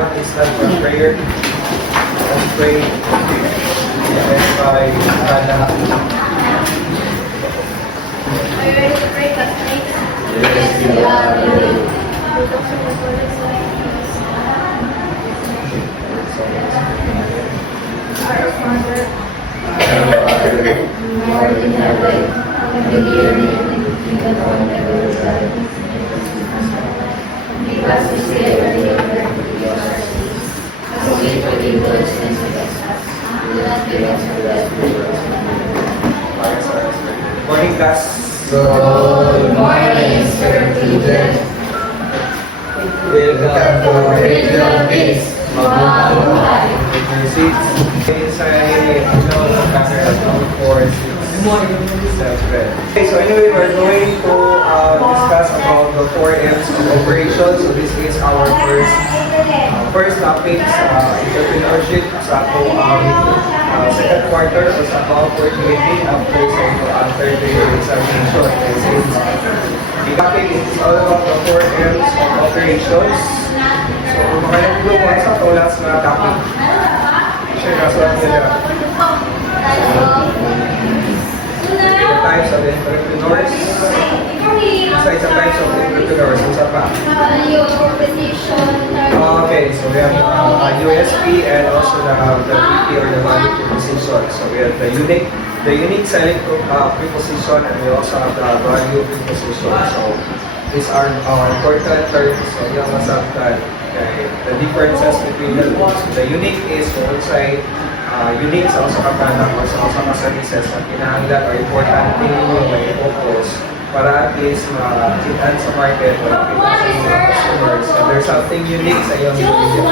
everyone is stand for prayer. Let's pray. Amen. By Hannah. Are you ready to pray, classmates? Yes, we are ready. Our Father, who art in heaven, hallowed be your name. Kingdom come, thy will be done. Give us this day our daily bread, and forgive us our sins, as we forgive those who sin against us. Do not give us our debts, Morning, class. Good morning, Sir Peter. Welcome to Radio Biz, mabuhay. Inside, camera 246. Okay, so anyway, we're going to discuss about the 4 M's of operation. So this is our first topic sa entrepreneurship sa second quarter o sa opportunity after sa third year examination. The topic is all about the 4 M's of operations. So makailang ko sa tulas na topic. Share na sa nila. The types of entrepreneurs. Besides the types of entrepreneurs, what's up? Okay, so we have USP and also the VP or the value proposition. So we have the unique selling proposition, and we also have the value proposition. So these are important terms. So yung masabtan, okay, the differences between the two. So the unique is kung say unique sa usa ka product or sa usa ka services na kinahanglan or importante ninyo may focus para at least makitaan sa market o makitaan sa mga customers. So there's something unique sa iyong video.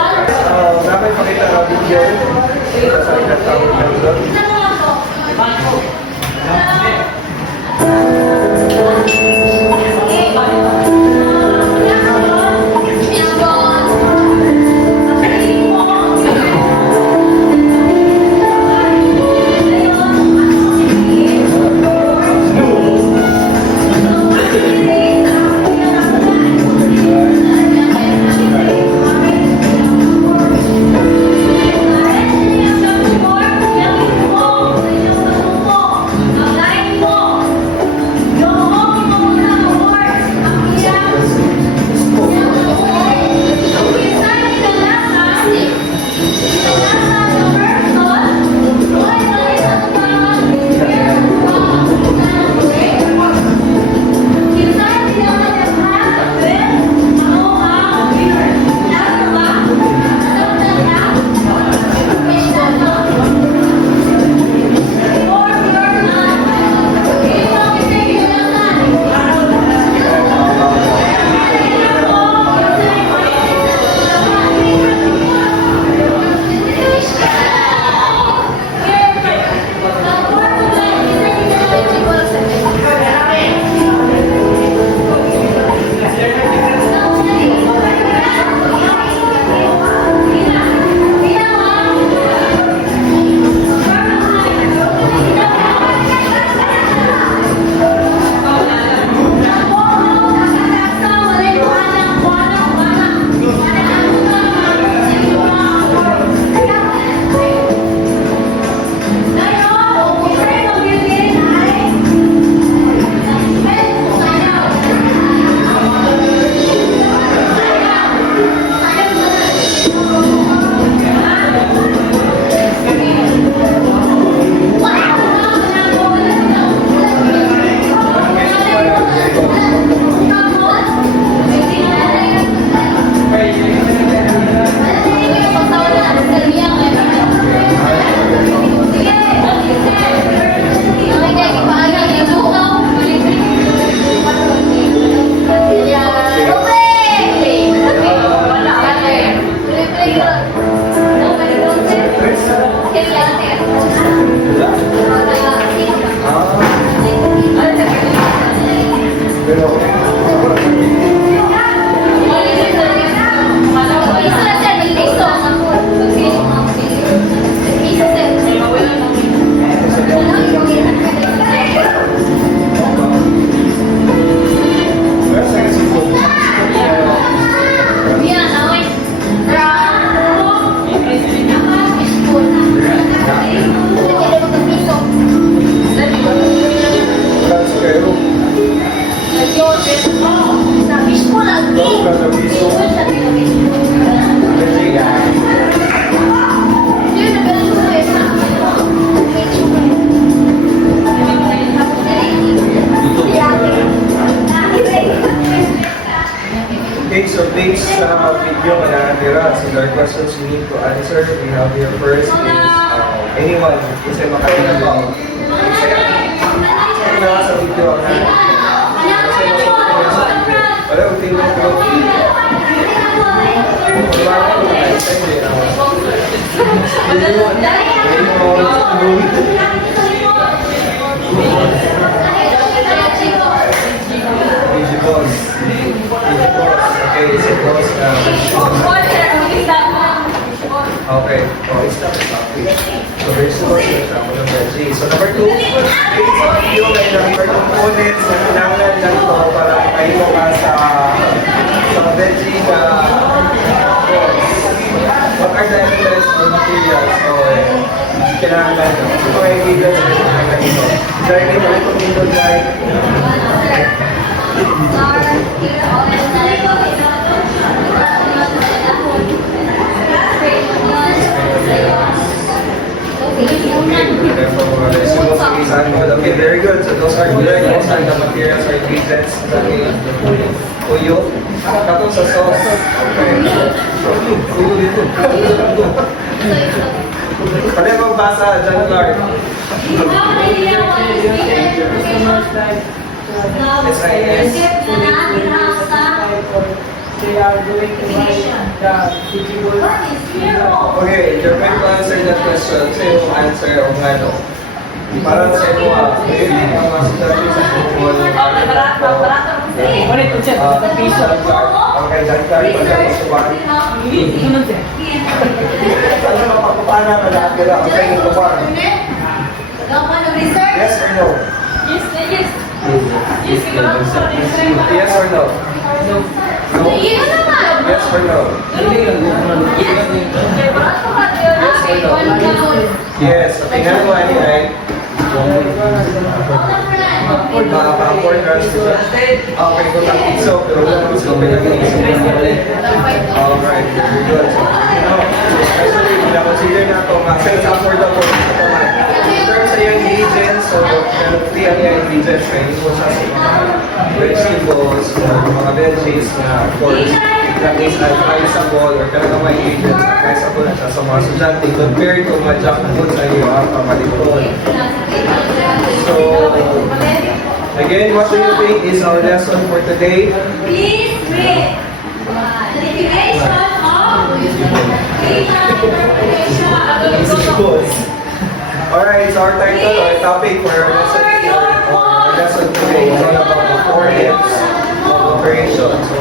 Dapat pakita ng video sa itatawag na ito. video mananatira. So there are questions you need to answer. We have here first is anyone kasi makakita ba? Kasi na sa video ang kasi nasa sa video. Wala, utin mo ito. Okay, so boss, okay, oh, it's not a topic. So there's no example of veggie. So number 2, based on yung number components na kailangan lang to para kayo ka sa veggie na what are the elements or materials so kailangan lang. So mga ingredients na kailangan ito. Dahil ito itong ito dahil okay, very good. So those are good. Those are the materials or ingredients that we tuyo. Katong sa sauce. Okay. Tuyo dito. Pwede magbasa, John Clark. SIS. They are going to buy the digital. Okay, you're going to answer that question. Sa yung answer o ano. Parang sa iyo, hindi ka masasabi sa Google. Okay, John Clark, pwede mo subukan. Ano mapapapana ka na akira? Okay, yung kubar. Yes or no? Yes or no? No. Yes or no? Yes. Okay, nga naman ay mga okay, kung nakikso, pero wala naman sila pinag-iisip na alright, very good. So, especially, consider na ito, since affordable ito naman. In terms sa yung ingredients, so, free ang yung ingredients, kaya ito siya sa mga vegetables, mga veggies na, of course, that is advisable or talagang may ingredients advisable na siya sa mga estudyante compared to mga junk food sa iyo ang pamalipon. So, again, what do you think is our lesson for today? Please read the definition of Alright, so our title or topic for our lesson today is all about the 4 M's of operation. So,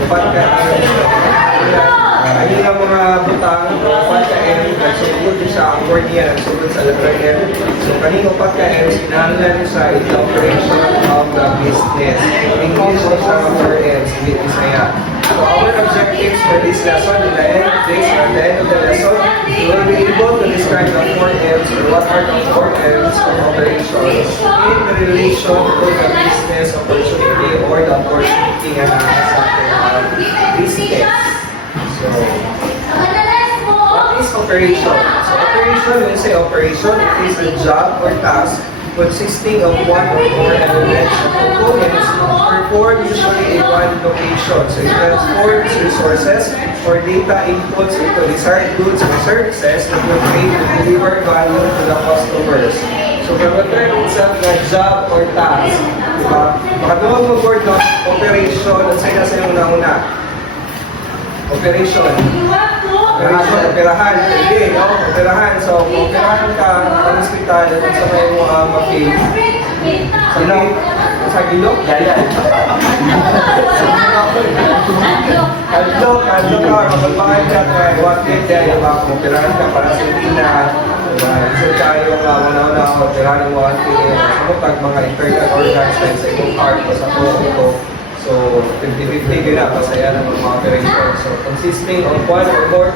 ayun ang mga butang, pagka-M, nagsugod siya, ang word niya, nagsugod sa letter M. So, kanino pagka-M, sinanlan siya in the operation of the business. English siya sa 4 M's, hindi Bisaya. So, our objectives for this lesson, at the end of this, or at the end of the lesson, we will be able to describe the 4 M's or what are the 4 M's of operation in relation to the business opportunity or the opportunity nga nasa ating business. So, what is operation? So, operation, when you say operation, it is a job or task consisting of one or more elements or components performed usually in one location. So, it transports resources or data inputs into desired goods or services that will aid to deliver value to the customers. So, from the term itself na job or task, diba? Baka naman mag-word ng operation, at sa yung una-una. Operation. Operation, operahan. Hindi, no? Operahan. So, operahan ka sa hospital at sa may mo mag-pay. Sa gilok? Sa gilok? Dayan. Kaldok ka, kapag-bakit ka, kaya wakit, kaya operahan ka para sa tina. So, tayo nga, una-una, operahan mo ang tina. Sumutag mga internal organs sa ibang part o sa puso. So, 50-50 gina, masaya ng mga operation. So, consisting of one or more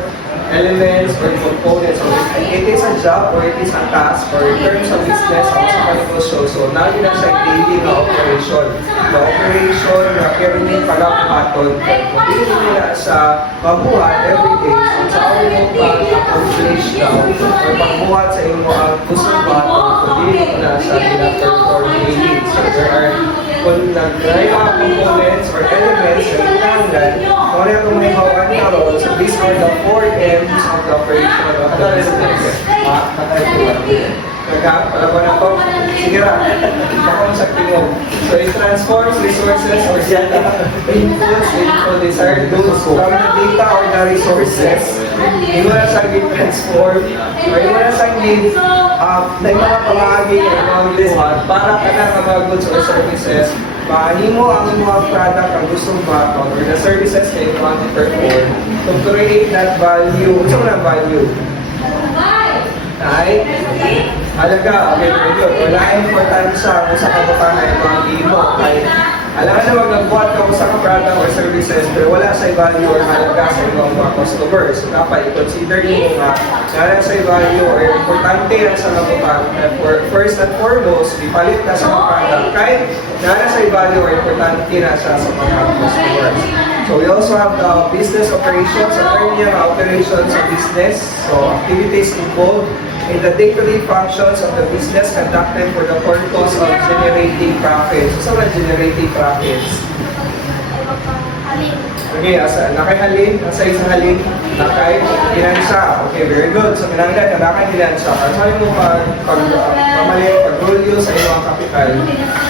elements or components. So, it is a job or it is a task or in terms of business o sa negosyo. So, naging na siya daily na operation. The operation na kailangan pala kumaton. Kung hindi nila sa pagbuhat everyday, so sa ako mo pa-accomplish daw or pagbuhat sa imo ang kusong baton, kung hindi na siya pina-perform daily. So, there are kung nag-drive ang components or elements na kinahanglan kung ano yung may hawakan karon. So these are the 4 M's of the operation of the business. Wala ba na po? Sige ra. Baka mo sa tingog. So it transforms resources or data inputs into desired goods from the data or the resources. Hindi mo na sa transform or hindi mo na sa na yung mga pamahagi ng mga buhat para ka na ng mga goods or services. Paano mo ang mga product ang gustong bato or the services na yung mga perform to create that value. Gusto mo ng value? Ay, halaga, okay, very good. Wala ang importansya kung sa kabutahan yung mga game mo. Kahit alam ka na magnabuhat ka kung sa product or services, pero wala sa value or halaga sa ibang mga customers. So, dapat i-consider nyo nga na sa value or importante yan sa kabutahan. First and foremost, ipalit ka sa mga product kahit na sa value or importante na siya sa mga customers. So we also have the business operations, so earlier operations of business, so activities involved in the day-to-day functions of the business conducted for the purpose of generating profits. So generating profits. Okay, nakay isang halin, nakay ginansa. Okay, very good. So kinanglan na nakay ginansa. Saan mo pag-rulyo sa iyong kapital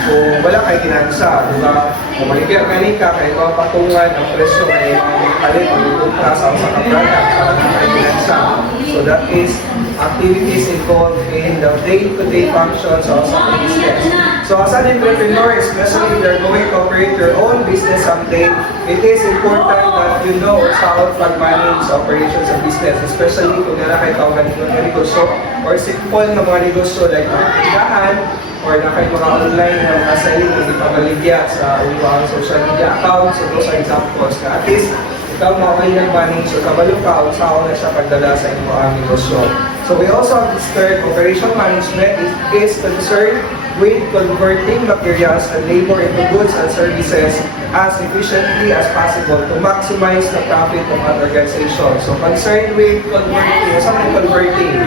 kung wala kay ginansa, diba? Kung maligyan ka kay ikaw patungan ang presyo ay palit o ipunta sa product para nakay ginansa. So that is activities involved in the day-to-day functions of the business. So as an entrepreneur, especially if you're going to operate your own business someday, it is important that you know how to manage the operations of business, especially kung nila kayo tawag ng negosyo or simple na mga negosyo like mga tindahan or na kayo mga online na mga selling hindi pa maligya sa inyong social media accounts. So those are examples na at least ikaw mga kayo nag-manage so kabalo ka o saan na siya pagdala sa inyong negosyo. So we also have this third, operation management. It is concerned with converting materials and labor into goods and services as efficiently as possible to maximize the profit of an organization. So concerned with converting, what's ang converting?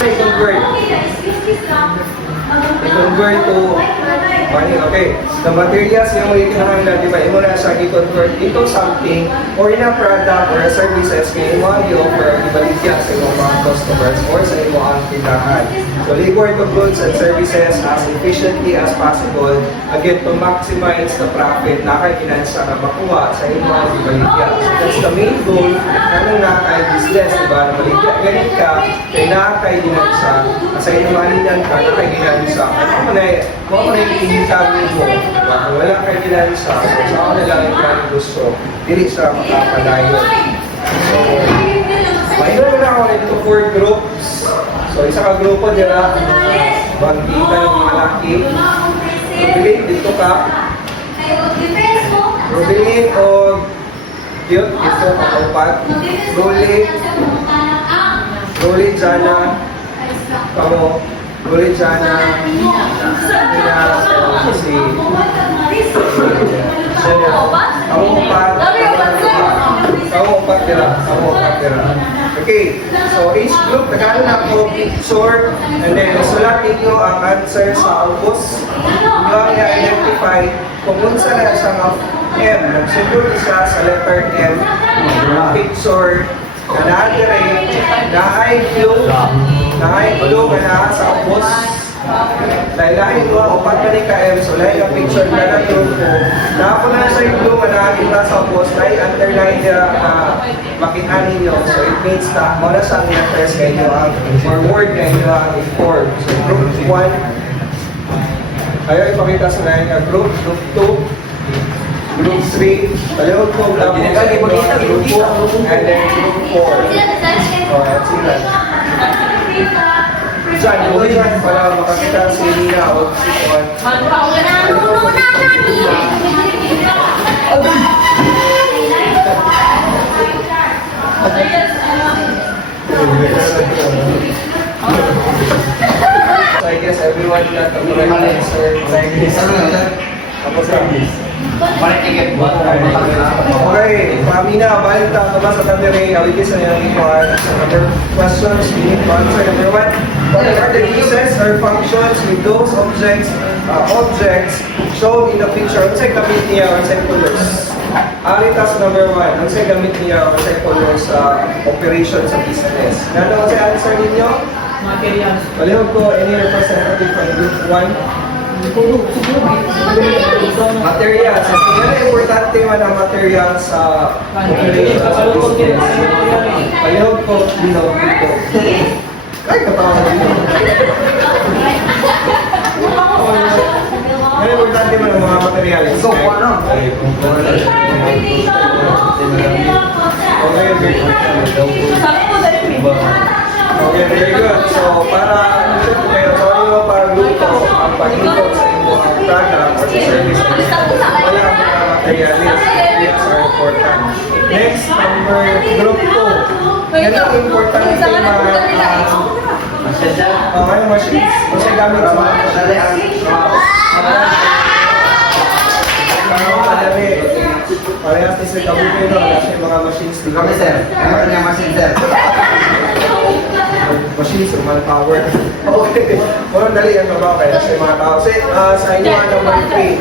Say convert. I-convert to money. Okay. The materials yung may kinahanglan, di ba? Imo na siya i-convert into something or in a product or a services kaya imo ang i-offer ibaligya sa iyong mga customers or sa iyong ang tindahan. So, labor to goods and services as efficiently as possible again to maximize the profit na kay kinansa na makuha sa iyong mga ibaligya. So, that's the main goal ng nakay business, di ba? Na maligya ganit ka kay nakay ginansa sa iyong maninan ka na kay ginansa. Ano mo na yung income mo? Kung wala kay ginansa, so saan na lang yung gusto, dili sa makapalayo. So, mainon na ako nito 4 groups. So, isa ka grupo dira, bangkita ng mga laki. Rubilin, dito ka. Rubilin o cute, dito ka kaupat. Rulit, Jana, kamo. Rulit, Jana, si kamu upat dira. Okay, so each group nagkaroon na po picture and then sulat ninyo ang answer sa albus. Inyo ang i-identify kung unsa na siya ng M. Nagsunod siya sa letter M. Picture na na-direct na i-clue nga na sa albus. Dahil ko, upat ka ni KM, so lahat yung picture na na-group ko. Napo na sa yung nga nakakita sa post, na i-underline niya makita ninyo. So it means na, muna sa letters kayo ang forward kayo ang inform. So group 1, kayo ipakita sa lahat nga group 2, group 3, palihog ko, group 4, and then group 4. Oh, that's it. Diyan, huwag yan para makakita si Nina o si Juan. So I guess everyone got the correct answer. Like this. Ako sa Marikigit. Okay, Pamina, balik ta ba sa tandere, awitis na yung ikuan. Number questions, we need to answer. Number one, what are the uses or functions with those objects shown in the picture? Ano sa'y gamit niya or sa'y colors? Aritas number one, ano sa'y gamit niya or sa'y colors sa operation sa business? Ano sa'y answer ninyo? Materials. Palihog ko, any representative from group 1? Materials. Yan ang importante man ang materials sa operation sa business. Palihog ko, dino, dito. Kahit katawa sa dino. Yan ang importante man ang mga materials. So, ano? Okay, very good. So, para kayo pagluto ang pagluto sa inyong product or sa service, wala ang mga materials. These are important. Next, number group 2. Yan ang importante mga machines. Kasi gamit sa mga madali. Parehas ni Sir Kabukino, kasi mga machines dito. Kami sir, ano niya machine sir? Machines or manpower. Okay. Walang dali ang trabaho kaya sa mga tao. Sa inyo ang number 3.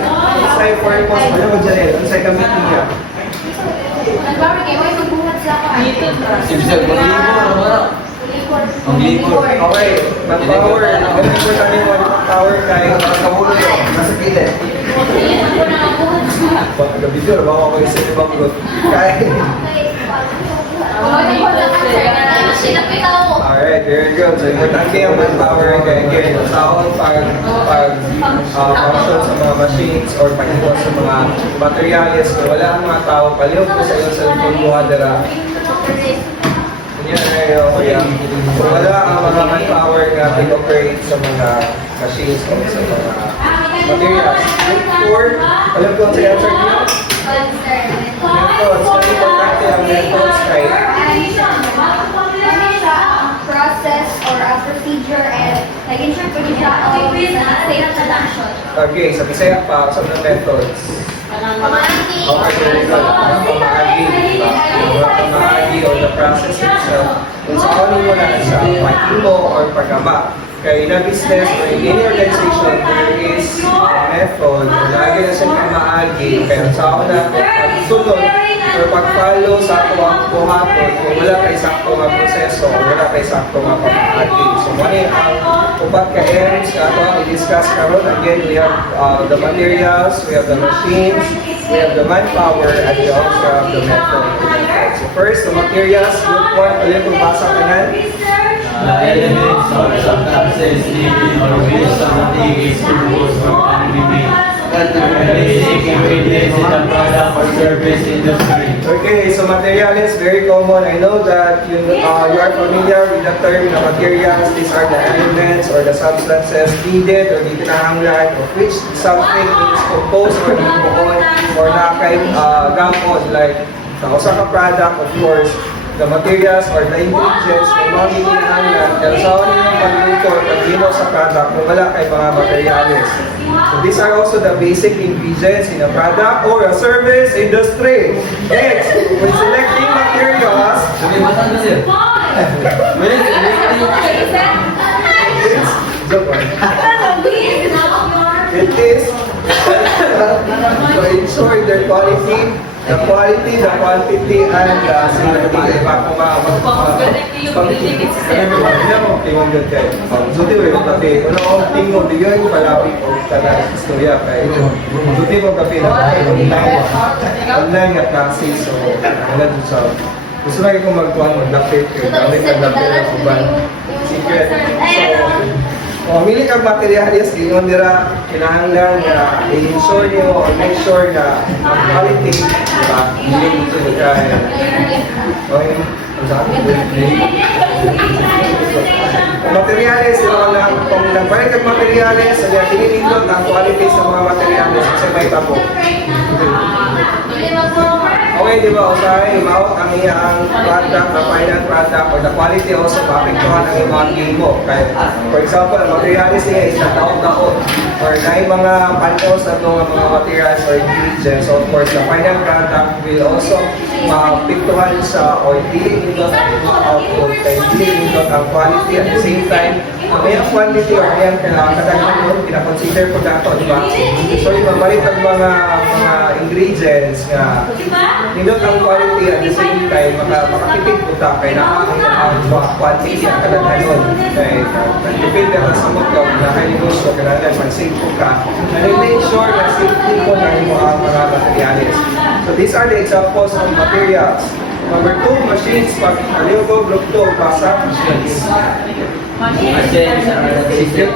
Sa purpose, ano mo dyan? Ano sa gamit niya? Sir, Okay. Manpower. Ano yung importante mo ang manpower kaya Kamulo yun, nasa pilit. gabi yun, baka ako yung sa ibang group. Kaya. Alright, very good. So, importante ang manpower kaya again, taon function sa mga machines or pag-iwan sa mga materials na wala ang mga tao, palihog ko sa iyo sa pagbuha dara. Yan ay kaya. So, wala ang mga manpower na operate sa mga machines o sa mga materials. Or, alam ko sa answer niyo? Methods. Kaya importante ang methods kay Process or a procedure and nag-ensure po siya of safe production. okay, sa Bisaya pa, sa mga methods. Okay, very good. Pamahagi or the process itself. Kung saan mo na sa pag-imo or pag-ama. Kaya in a business or in any organization, there is a method na lagi na siyang pamahagi. Kaya sa na pag-sunod or pag-follow sa ato ang buhaton, kung wala kay sakto nga proseso, wala kay sakto nga pamahagi. So, mali ang upat ka ends na ito ang i-discuss karon. Again, we have the materials, we have the machines, we have the manpower, and we also have the method. So first, the materials. Group 1, ulit kung basa ka na. Elements or substances needed or based on the things supposed or can be made. Basic ingredients in the product or service industry. Okay, so materials, very common. I know that you are familiar with the term na materials. These are the elements or the substances needed or di kinahanglan of which something is composed or ginabuon or gamon. Like, sa usa ka product, of course, the materials or the ingredients na mga kinahanglan. Kaya sa ulit ng pagluto or paglino sa product kung wala kay mga materials. So these are also the basic ingredients in a product or a service industry. Next, when selecting materials, it is to ensure their quality, the quantity, and the safety. Tingong good kayo. Suti mo yung kape. Kung ako tingong, bigyan yung palapit o taga istorya kayo. Suti mo kape na kayo. Online nga klase. So, wala dun sa... Gusto na kong magkuhan mo, lapit kayo. Gamit ang lapit ng uban. Secret. So, mamili kang materialis, yun nila kinahanglan na i-ensure nyo or make sure na ang quality, diba? Hindi ito nagkaya. Okay? Ang materialis, kung nagbalik ang materialis, kaya tinilindot ang quality sa mga materialis kasi may tabo. Okay, Okay, di ba? Usahay, mao ang iyang product, the final product, or the quality also maapektuhan ang iyong game mo. Kaya, for example, ang materialis niya is taon-taon, or na yung mga pantos at mga materials or ingredients. So, of course, the final product will also maapektuhan sa or dealing nito ang output, kaya dealing nito ang quality at the same time, ang iyang quantity or iyang kadaghan mo, kinakonsider po na ito, di ba? So, yung mamalit ang mga ingredients nga nindot ang quality at the same time makatipid po ta kay ang quantity ang kadaghan nun kay depende ka sa motor na kay negosyo kailangan mag-save po ka and make sure na safety po na ang mga materials. So these are the examples of materials. Number 2, machines. Pag aliyo group 2, basa machines. Machines are the secret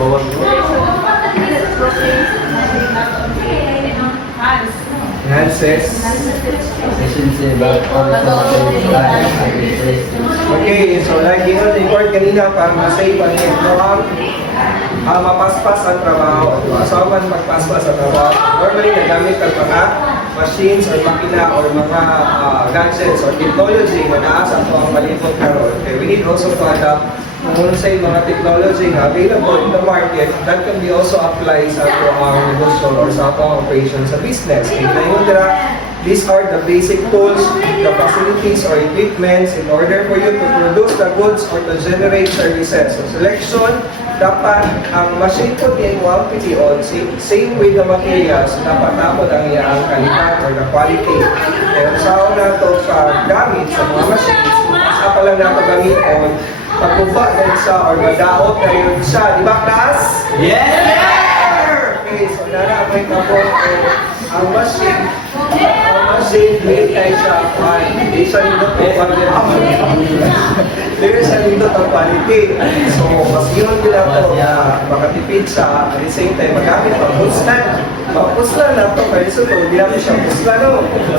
Bawal mo. Enhances. efficiency but also Okay, so like yun ang report kanina para ma-save ang iyong mapaspas ang trabaho. So, man magpaspas ang trabaho. Normally, nagamit ang mga machines or makina or mga gadgets or technology na naasa ito ang malipot karon. Okay, we need also to adapt kung sa mga technology na available in the market that can be also applied sa ang negosyo or sa ang operation sa business. Okay, ngayon these are the basic tools, the facilities or equipments in order for you to produce the goods or to generate services. So selection, dapat ang machine po din mo ang PTO, same with the materials, dapat tapos ang iyang kalidad or the quality. Kaya sa na ito sa gamit sa mga machines, sa pa lang nato gamiton, pagkuba na isa or madaot na yun siya. Di ba, class? Yes! Okay, so nara may kapon ang machine, hindi tayo siya hindi siya nindot ang quality. Hindi siya nindot ang quality. So, mas yun nila ito na makatipid sa at the same time magamit ang puslan. Puslan na ito, kaya ito, hindi namin siya puslan.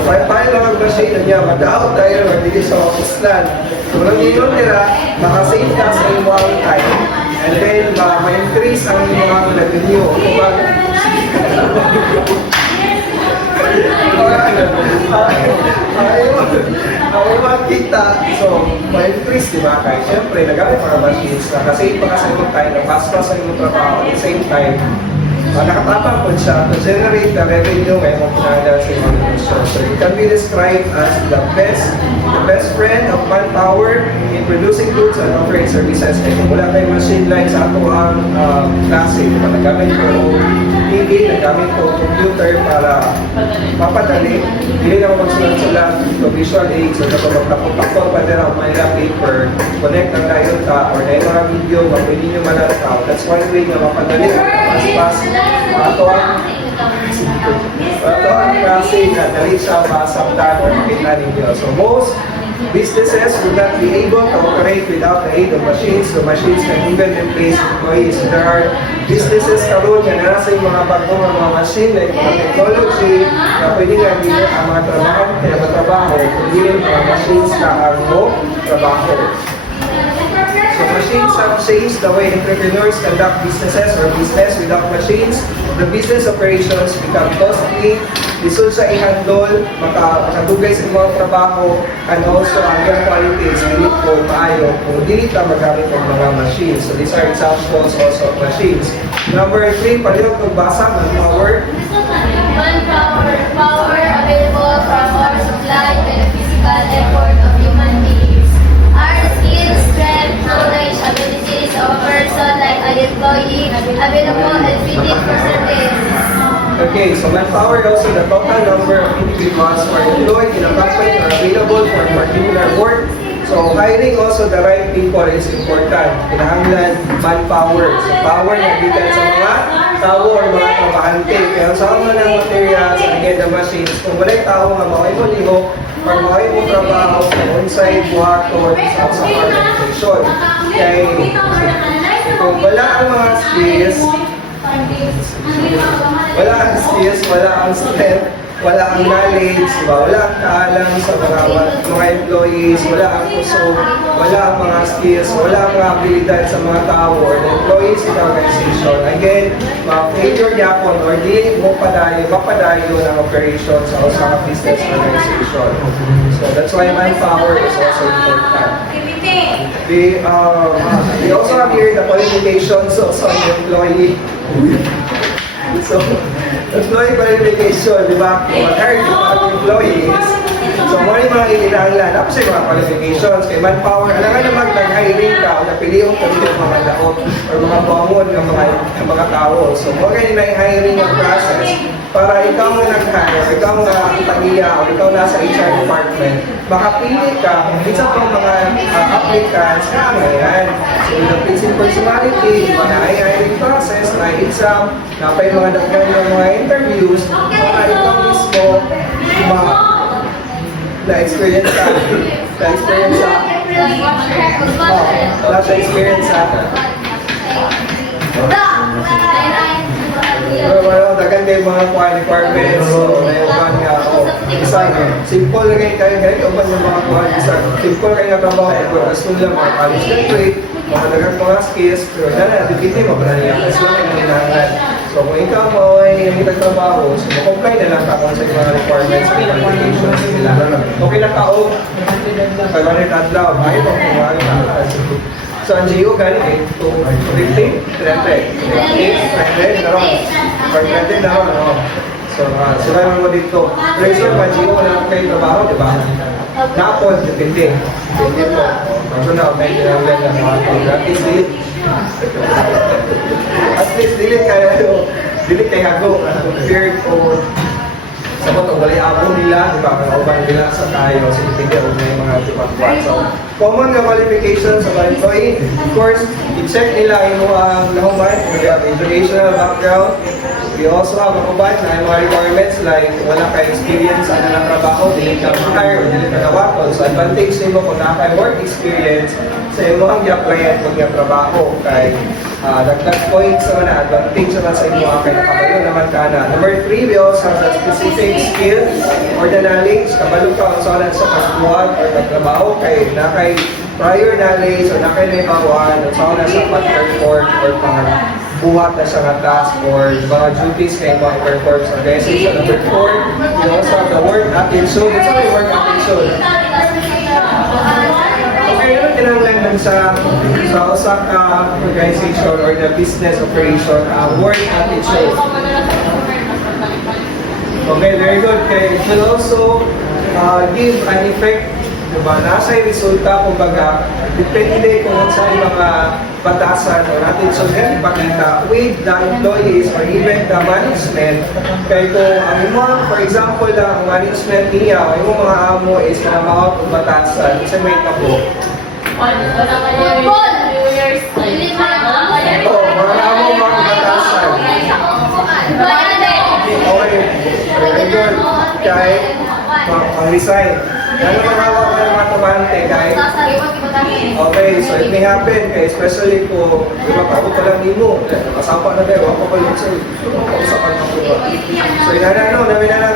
Paano lang ang machine niya, mag-out tayo, hindi siya puslan. So, nang yun nila, makasave ka sa iyong time. And then, ma-increase ang mga revenue. Ayaw makita. So, ma-increase, di ba? Kaya siyempre, nagamit mga machines na kasi pa kasi yung time, napaspas sa yung trabaho at the same time, nakatapang po siya to generate the revenue ngayon kung pinagdala sa mga negosyo. So, it can be described as the best friend of manpower in producing goods and offering services. Kaya kung wala kayo machine like sa ako ang klase, nagamit ko TV, nagamit ko computer para mapadali. Hindi naman magsulat-sulat to visual aids o nato magtakot-takot pa din ang mga paper, connect ang tayo ta or na yung mga video, mapili nyo malataw. That's one way na mapadali pas ato ang klase na dali siya masabtan or makita ninyo. So most businesses would not be able to operate without the aid of machines. So machines can even replace employees. So there are businesses karoon na nasa yung mga bagong mga machine like mga technology na pwede nga hindi ang mga trabaho kaya matrabaho kundi yung mga machines na ang mo trabaho. So machines have changed the way entrepreneurs conduct businesses or business without machines. The business operations become costly. Lisod sa i-handle, makadugay sa mga trabaho, and also ang yung quality is unit po maayo kung dili ka magamit ng mga machines. So these are examples also of machines. Number 3, palihog kung basa, manpower. Power available from our supply by the physical effort of human beings. Our skills, strength, knowledge, abilities of a person like an employee available and fitted for service. Okay, so manpower also the total number of individuals who are employed in a company or available for particular work. So hiring also the right people is important. Kinahanglan manpower. So power na bitan sa mga tao or mga trabahante. Kaya sa mga ng materials, again the machines, kung wala tao nga maway mo lihok or maway mo trabaho on-site work or sa organization. Kaya kung wala ang mga skills, wala ang strength, wala ang knowledge, di ba? Wala ang kaalam sa mga employees, wala ang puso, wala ang mga skills, wala ang mga abilidad sa mga tao or the employees in the organization. Again, failure yapon or di mo mapadayo ng operation sa usang business organization. So that's why manpower is also important. We also have here the qualifications also of the employee. So, employee qualification, di ba? Mag-hire yung mga employees. So, mo yung mga ilinahanglan. Tapos yung mga qualifications, kay manpower, alam naman nag-hiring ka o napiliong ka yung mga daot or mga bangon ng mga tao. So, mo ganyan na hiring yung process para ikaw na nag-hire, ikaw na tagiya o ikaw nasa HR department, makapili ka kung isa pang mga applicants na yan. So, with the principal personality, di ba na hiring process, na exam, na pa yung mga dagdag ng mga interviews, para ikaw mismo, na-experience sa Well, dagan kayo mga requirements, so naiuban nga ako. Simple na kayo uban yung mga simple kayo na trabaho, pero gusto lang mga college graduate, mga dagang mga skills, pero na dipindi mo, para niya, kasi lang yung hinangan. So kung ikaw mo ay nagtatrabaho, so comply na lang ka kung sa mga requirements and qualifications nila. Okay na ka o, 500 adlaw, ayaw mo kung ano ka. So, ang GO galing 250, 300, na ron. So, sila mo dito. Pressure pa, GO na kayo trabaho, di ba? Napon, depende. Depende po. So, na, may ginagawa na mga ito. At least, dilit kayo hago. Compared po sa mga wala ako nila, di ba? Kauban nila sa tayo, so depende o na yung mga dibatwat. So, common na qualifications sa mga employee. Of course, i-check nila yung nahuman, we have educational background. We also have na yung mga requirements like wala kayo experience sa anong trabaho, dili ka hire, dili ka nawatol. So, advantage nimo kung naka work experience sa imong i-apply at trabaho kay dagdag points naman na advantage naman sa imo kay nakabalo naman ka na. Number 3, we also have a specific skill or the knowledge. Kabalo ka kung saan sa pagbuhat or pagtrabaho kay nakay prior knowledge o nakay naibawan o saan sa pag-perform or buhat na siya task or mga duties kay mga perform sa organization. Number 4, we also have the work attitude. It's only work attitude. Okay, ano kinanglan sa Osaka organization or the business operation, work attitude. Okay, very good. Okay, it will also give an effect, diba? Nasa yung resulta, kumbaga, depende kung saan mga batasan o natin so yan ipakita with the employees or even the management. Kaya kung ang mga, for example, ang management niya o yung mga amo is na mga batasan, isa may tabo. Mga amo, mga batasan. Okay, very good. Kaya, pang-resign. Ano mga hawak ng mga tabante, guys? Okay, so it may happen, kaya especially kung ako pa lang di mo, nakasapa na kayo, ako pa lang sa'yo, kausapan ako ba? So namin na lang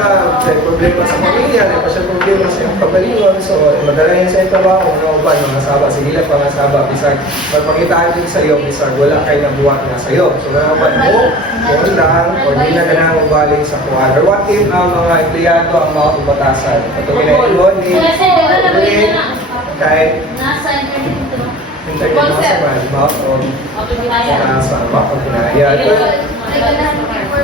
problema sa pamilya, pa siya problema sa iyong kabalingon, so madala yan sa iyong trabaho, ba, mga saba, sige lang pa mga saba, bisag, pagpakitaan din sa iyo, bisag, wala kayo nabuhat nga sa iyo. So naman mo, kung lang, o di na ganang mabaling sa kuwan. Or what if ang mga empleyado ang mga ubatasan? Patungin na yun, kahit internet mo sa management o nasa mapagkinaya.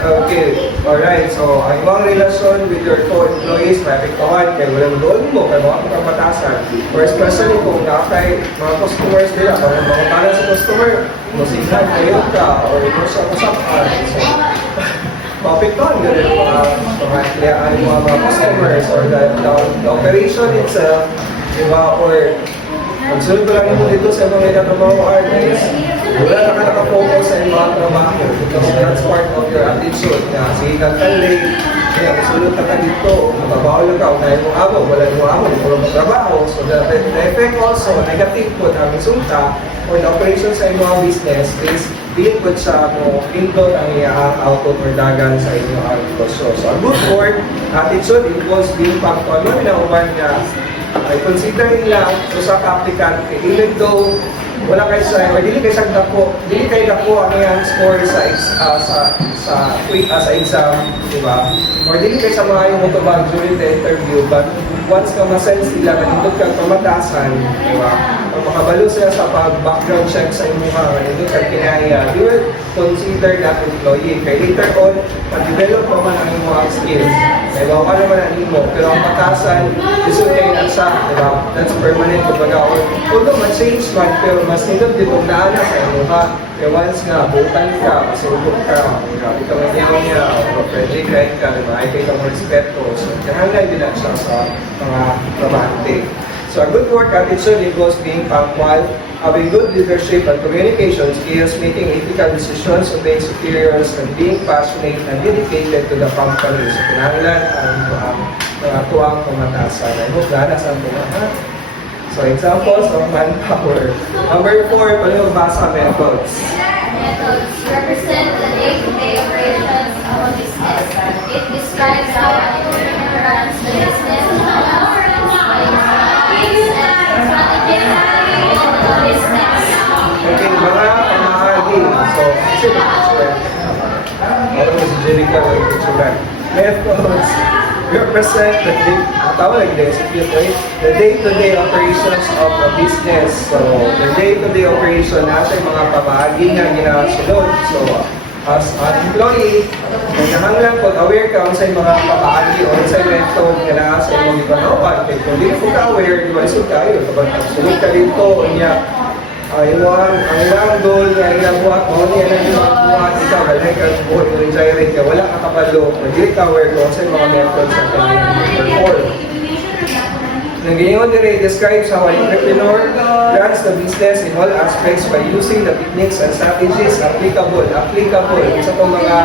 Okay, alright. So, ang mga relasyon with your co-employees, maapektuhan kaya walang doon mo, kaya mga kapatasan. Or especially kung nakakay mga customers nila, mga para sa customer, musikan kayo ka, or ito siya usapan. So, maapektuhan ganun mga customers or the operation itself, diba, or Pagsunod ko lang ito dito sa mga nagtatrabaho artist, wala na ka nakafocus sa iyong mga trabaho. Because that's part of your attitude. Sige kang kalay, kaya masulot ka dito, matrabaho lang ka, kaya mo amo, wala mo amo, hindi mo magtrabaho. So the effect also, negative po ang resulta or the operation sa iyong mga business is bilingkod sa mo, pindot ang iyang output or dagan sa inyong negosyo. So a good word, attitude involves being punctual. Ano minaumar nga, ay consider nila sa applicant, even though wala kayo sa, dili kayo sa dako ang iyang score sa exam, di ba? Or dili kayo sa mga yung motobag during the interview, but once ka ma-sense nila, manindot kang pamatasan, di ba? Pag makabalo sila sa pag-background check sa inyong mga manindot kang kinaya, you will consider that employee. Kaya later on, pag-develop mo man ang iyong mga skills, di ba? Wala naman ang imo, pero ang patasan, gusto kayo nasa, di ba? That's permanent, kumbaga. Although ma-change man, pero mas nindot dito naana sa inyo ha. Kaya once nga, bukan ka, masulog ka, ikaw ang iyaw niya, o friendly guide ka, di ba? Ay kayo kang respeto. So, kahangan din lang siya sa mga romantic. So, a good work attitude involves being punctual, having good leadership and communication skills, making ethical decisions, obeying superiors, and being passionate and dedicated to the company. So, kinahanglan ang mga tuwang pamatasan. I hope na nasa ha? So, examples of manpower. Number 4, paano magbasa methods? Methods represent the day-to-day operations of a business. It describes how an entrepreneur runs the business, Okay, mga pamahagi. So, kasi ano si Jerica o yung methods represent the day-to-day operations of a business. So, the day-to-day operation nasa yung mga pamahagi nga ginasunod. So, as an employee, nanganglang pag aware ka sa mga pamahagi o sa method na nasa yung mga ganawan. Kaya kung hindi ko ka-aware, di ba isod kayo? Kapag sunod ka dito, niya, ang ilang goal, ang ilang buhat mo, niya na yung mga buhat, ikaw, wala ka buhat mo rin kaya wala ka kapalo, hindi ka aware ko sa mga methods na kanyang perform. Nang ganyan dire describes how an entrepreneur runs the business in all aspects by using the techniques and strategies applicable sa itong mga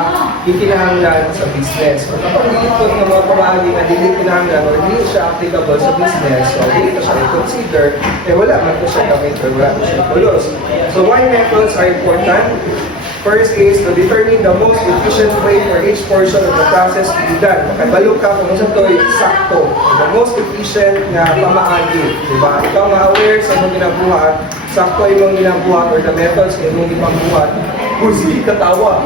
ikinahanglan sa business. Kung kapag dito ng mga pamahagi na hindi kinahanglan o hindi siya applicable sa business, so hindi ito siya i-consider, wala man po siya gamit or wala po siya pulos. So why methods are important? First is to determine the most efficient way for each portion of the process to be done. Makabalo ka kung saan ito sakto. The most efficient na pamaagi. Diba? Ikaw ma-aware sa mong ginabuhat, sakto yung mong ginabuhat or the methods na mong ipangbuhat. Kung sige katawa.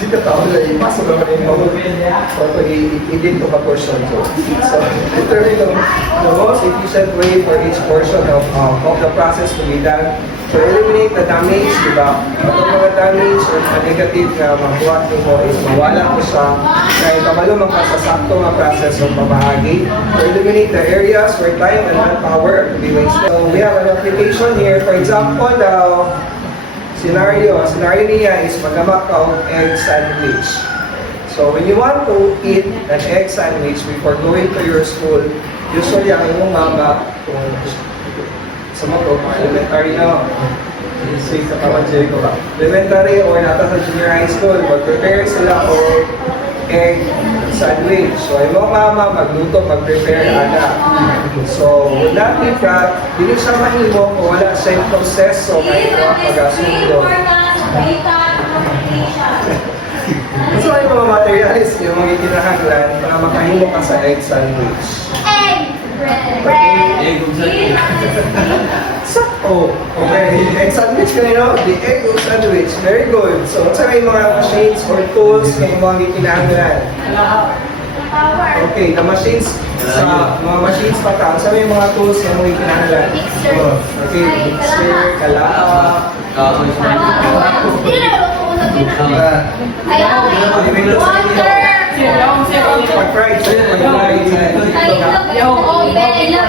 Sige katawa na ipasok naman yung mga so ito i-edit ko pa portion ko. So determine the most efficient way for each portion of the process to be done. So, eliminate the damage, di ba? Kapag mga damage or negative na mabuhat mo is mawala ko siya. Kaya kabalo magkasasakto ng process ng pamahagi. So, eliminate the areas where time and manpower are to be wasted. So, we have an application here. For example, the scenario niya is magamak ka of egg sandwich. So, when you want to eat an egg sandwich before going to your school, usually ang iyong mama, kung sa mga elementary na, say sa kawansiri ko ba, elementary or nata sa junior high school, mag-prepare sila o egg sandwich. So, yung mga mama, magluto, mag-prepare ana. So, wala ka, hindi siya mahimo kung wala siya yung proseso kahit ito ang pag-asundo. So, yung mga materials, yung mga itinahanglan para makahimo ka sa egg sandwich. Oh, okay. Egg sandwich kanino? The egg sandwich. Very good. So, what's yung mga machines or tools na yung mga kinahanglan? Okay, the machines, sa mga machines pa ta, sa yung mga tools na mga kinahanglan? Okay, mixer, kalapa. Pag-fried, sir, pag-fried.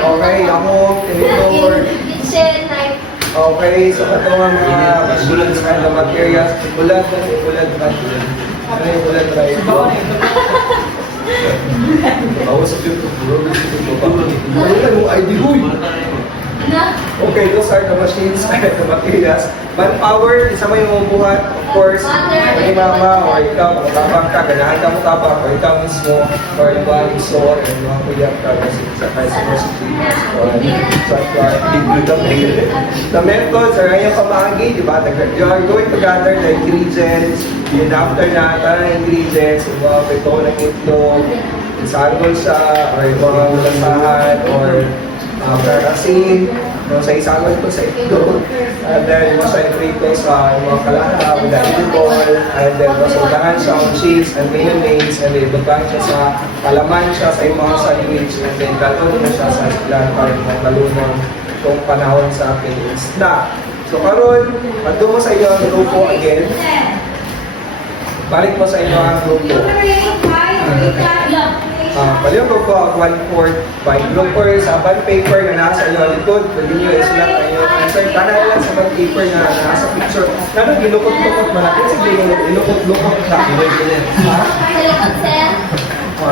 Okay, ako, tinidor. Okay, so ito ang mga machines and the materials. Bulat ba? Ano yung bulat ba ito? Ako sa pito, bro. Ano ay dihoy. Okay, those are the machines and the materials. Manpower, isa mo yung buhat, of course, ni mama or ikaw, kung tabak ka, ganahan ka mo tabak, or ikaw mismo, or yung mga iso, or yung mga kuyak ka, kasi sa Pilipinas, or sa the methods are yung pamagi, di ba? You are going to gather the ingredients, yun after na, ng ingredients, yung mga pito ng itlog, isagol siya, or yung mga ulasahan, or kasi sa isagot ko sa itlog, and then mo siya iprito sa mga kalata with the edible, and then masudahan siya ang cheese and mayonnaise, and then ibutan siya sa palaman siya sa mga sandwich, and then galon niya siya sa islan para mga kalunong kung panahon sa ating isla. So karon, pagdo mo sa iyo ang grupo again, balik mo sa iyo ang grupo. Paliw ko po ang 1/4 by grouper sa bond paper na nasa iyo likod. Pwede nyo isulat ang iyong answer. Tanay lang sa bond paper na nasa picture. Ano, gilukot-lukot malaki. Sige, gilukot-lukot na. Ha? Sa likod, sir.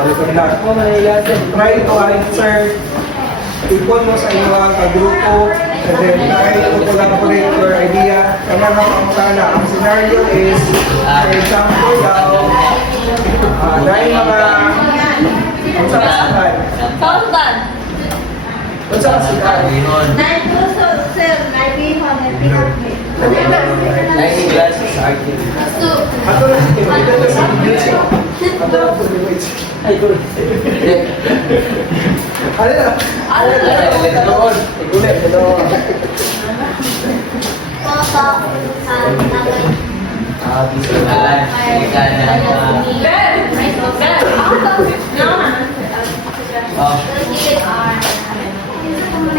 Likod lang. Try to answer. Ipon mo sa iyo ang kagrupo. And then try to collaborate your idea. Kaya nga pangutana. Ang scenario is, for example, daw, dahil mga unsa kasihan. Fountain. Unsa kasihan. Lighting glasses. Ato na si Timo. Ito na sa music. Ato na po ni Witch. Ay, good. Ano na? Ano na? Igulit. Ito.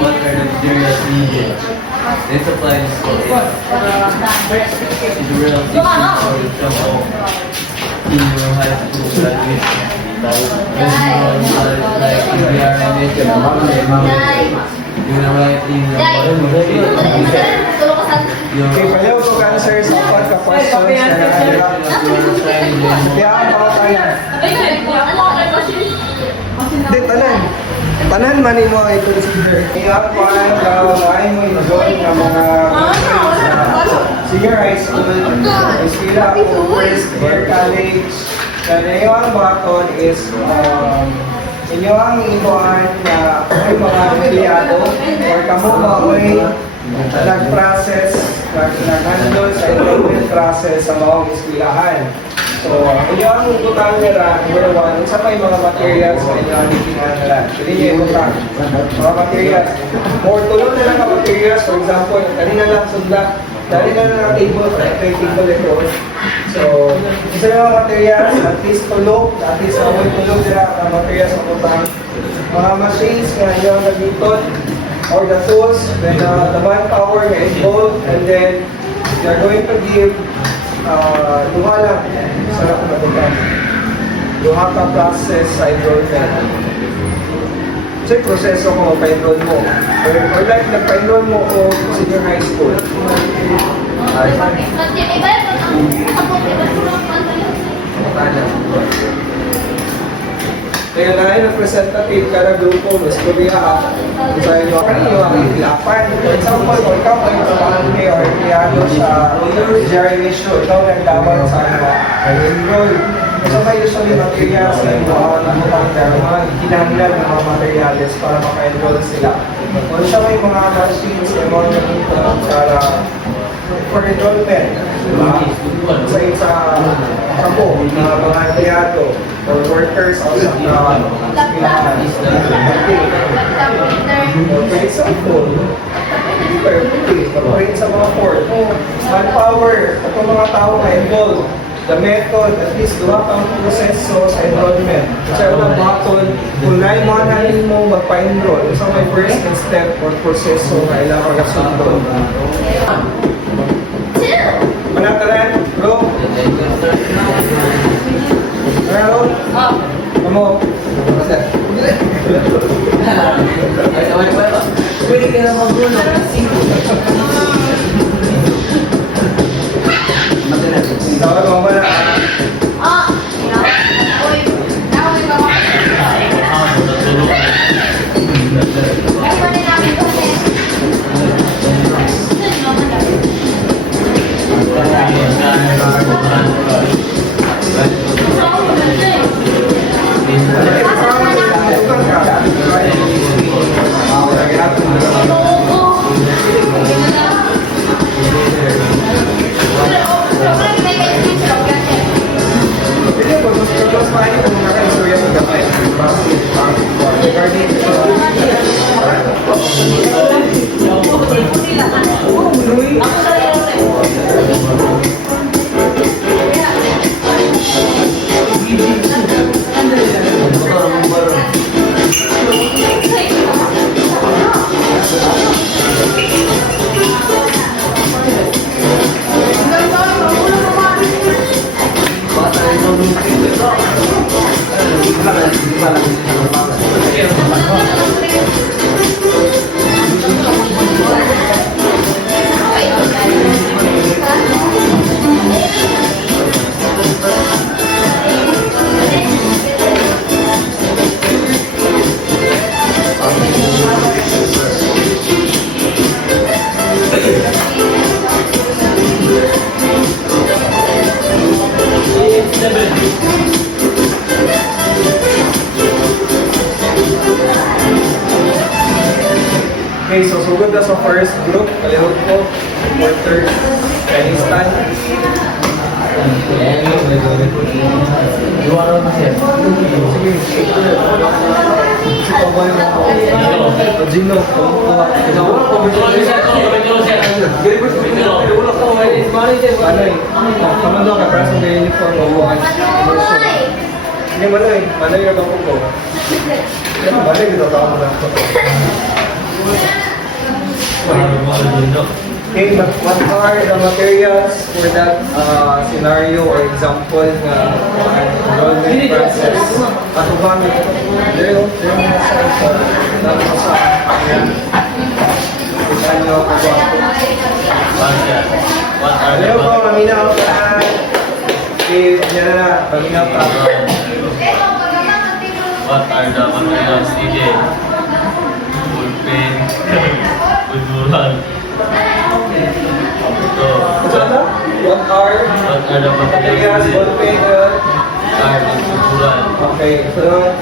What are the materials needed? This applies to the real things for the jump off in your high school graduation. When you are like if we are in it, you will write in Okay, palaw ko answer sa apat ka questions na nakalala. Kaya ang mga tanan. Hindi, tanan. Tanan man mo ay consider. Kaya pa ay mo enjoy ng mga senior high school, sila o first year college. Kaya yung baton is inyo ang inuan na ay mga empleyado or kamo mga nag-process, nag-handle sa enrollment process sa mga eskwelahan. So, inyo ang utang nila, number one, sa may mga materials sa inyo ang itingan nila. Hindi nyo utang. Mga materials. More tulong nila ka materials, for example, kanina lang sunda, dali na lang ang table, ito yung table ito. So, isa yung mga materials, at least tulog, at least tulog nila ang materials sa utang. Mga machines na inyo ang nagitot, or the tools, then the manpower na involved, and then they're going to give duha lang sa nakapagod. Duha ka process sa enrollment. So yung proseso ko, pa-enroll mo. Or like, nagpa-enroll mo o senior high school. Kaya na yung representative ka na grupo, mas kuriya ka. Sa inyo, kanino ang ikilapan. For example, kung ikaw ay trabahante o empleyado sa generation, ikaw ang dapat sa enroll. So may usually materials na ito ang mga kinahanglan ng mga materials para maka-enroll sila. Kung siya may mga machines, may mga nagito para for enrollment, diba? Sa isa ako, mga empleyado or workers o sa eskwelahan. For example, pag-print sa mga port, manpower, at mga tao na involved, the method, at least duha kang proseso sa enrollment. Sa unang baton, kung naimahanin mo magpa-enroll, so may first step or proseso na ilang pag-asundon. Manataran, bro. Ano? Kamu? Pwede ka na mag-uno. Tawag mo ba na? Okay, so sugod na sa first group. Kalihot ko. Reporter. Chinese stand. Iwan mo kasi. Gino, kumukuha. Ano eh? Kamando ka, para sa uniform mo. Hindi manoy. Manoy yung ako ko. Manoy yung ako ko. Okay, what are the materials for that scenario or example na enrollment process? Katubang there sa ano ko What are Hello po, maminaw ka. Okay, yan na, maminaw ka. the materials needed? Full pen, bulburan. So, What are what are the materials, materials needed? ballpen, Card and bulburan. okay, so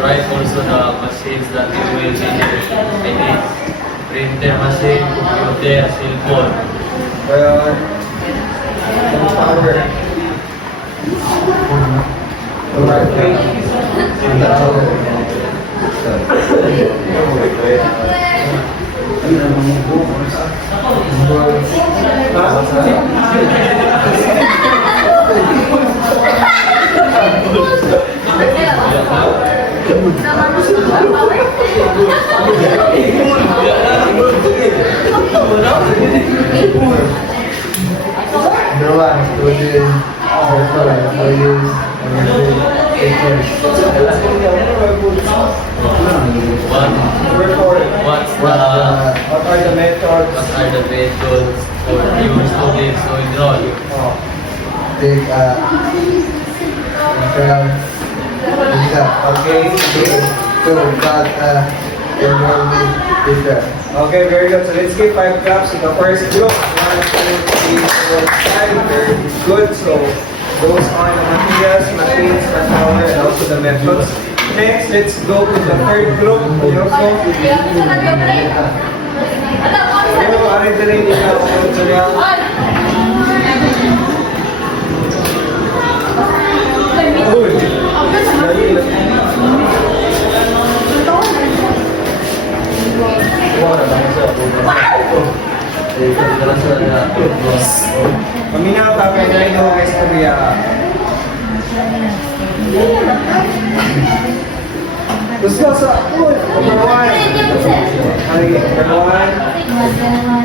Write also the machines that you will need. Printer machine, computer, cell phone. power. Number one, student, for use, What's What are the methods? what are the methods for new students to enroll? take Okay. to cut enrollment teacher. Okay, very good. So let's give 5 claps to the first group. 1, 2, 3, 4, 5. Very good. So those are the materials, machines, manpower, and also the methods. Next, let's go to the third group. Ano, ano yung delay nila? Paminaw ka kay Naino kay Storya. Gusto sa number 1. Ay, number 1.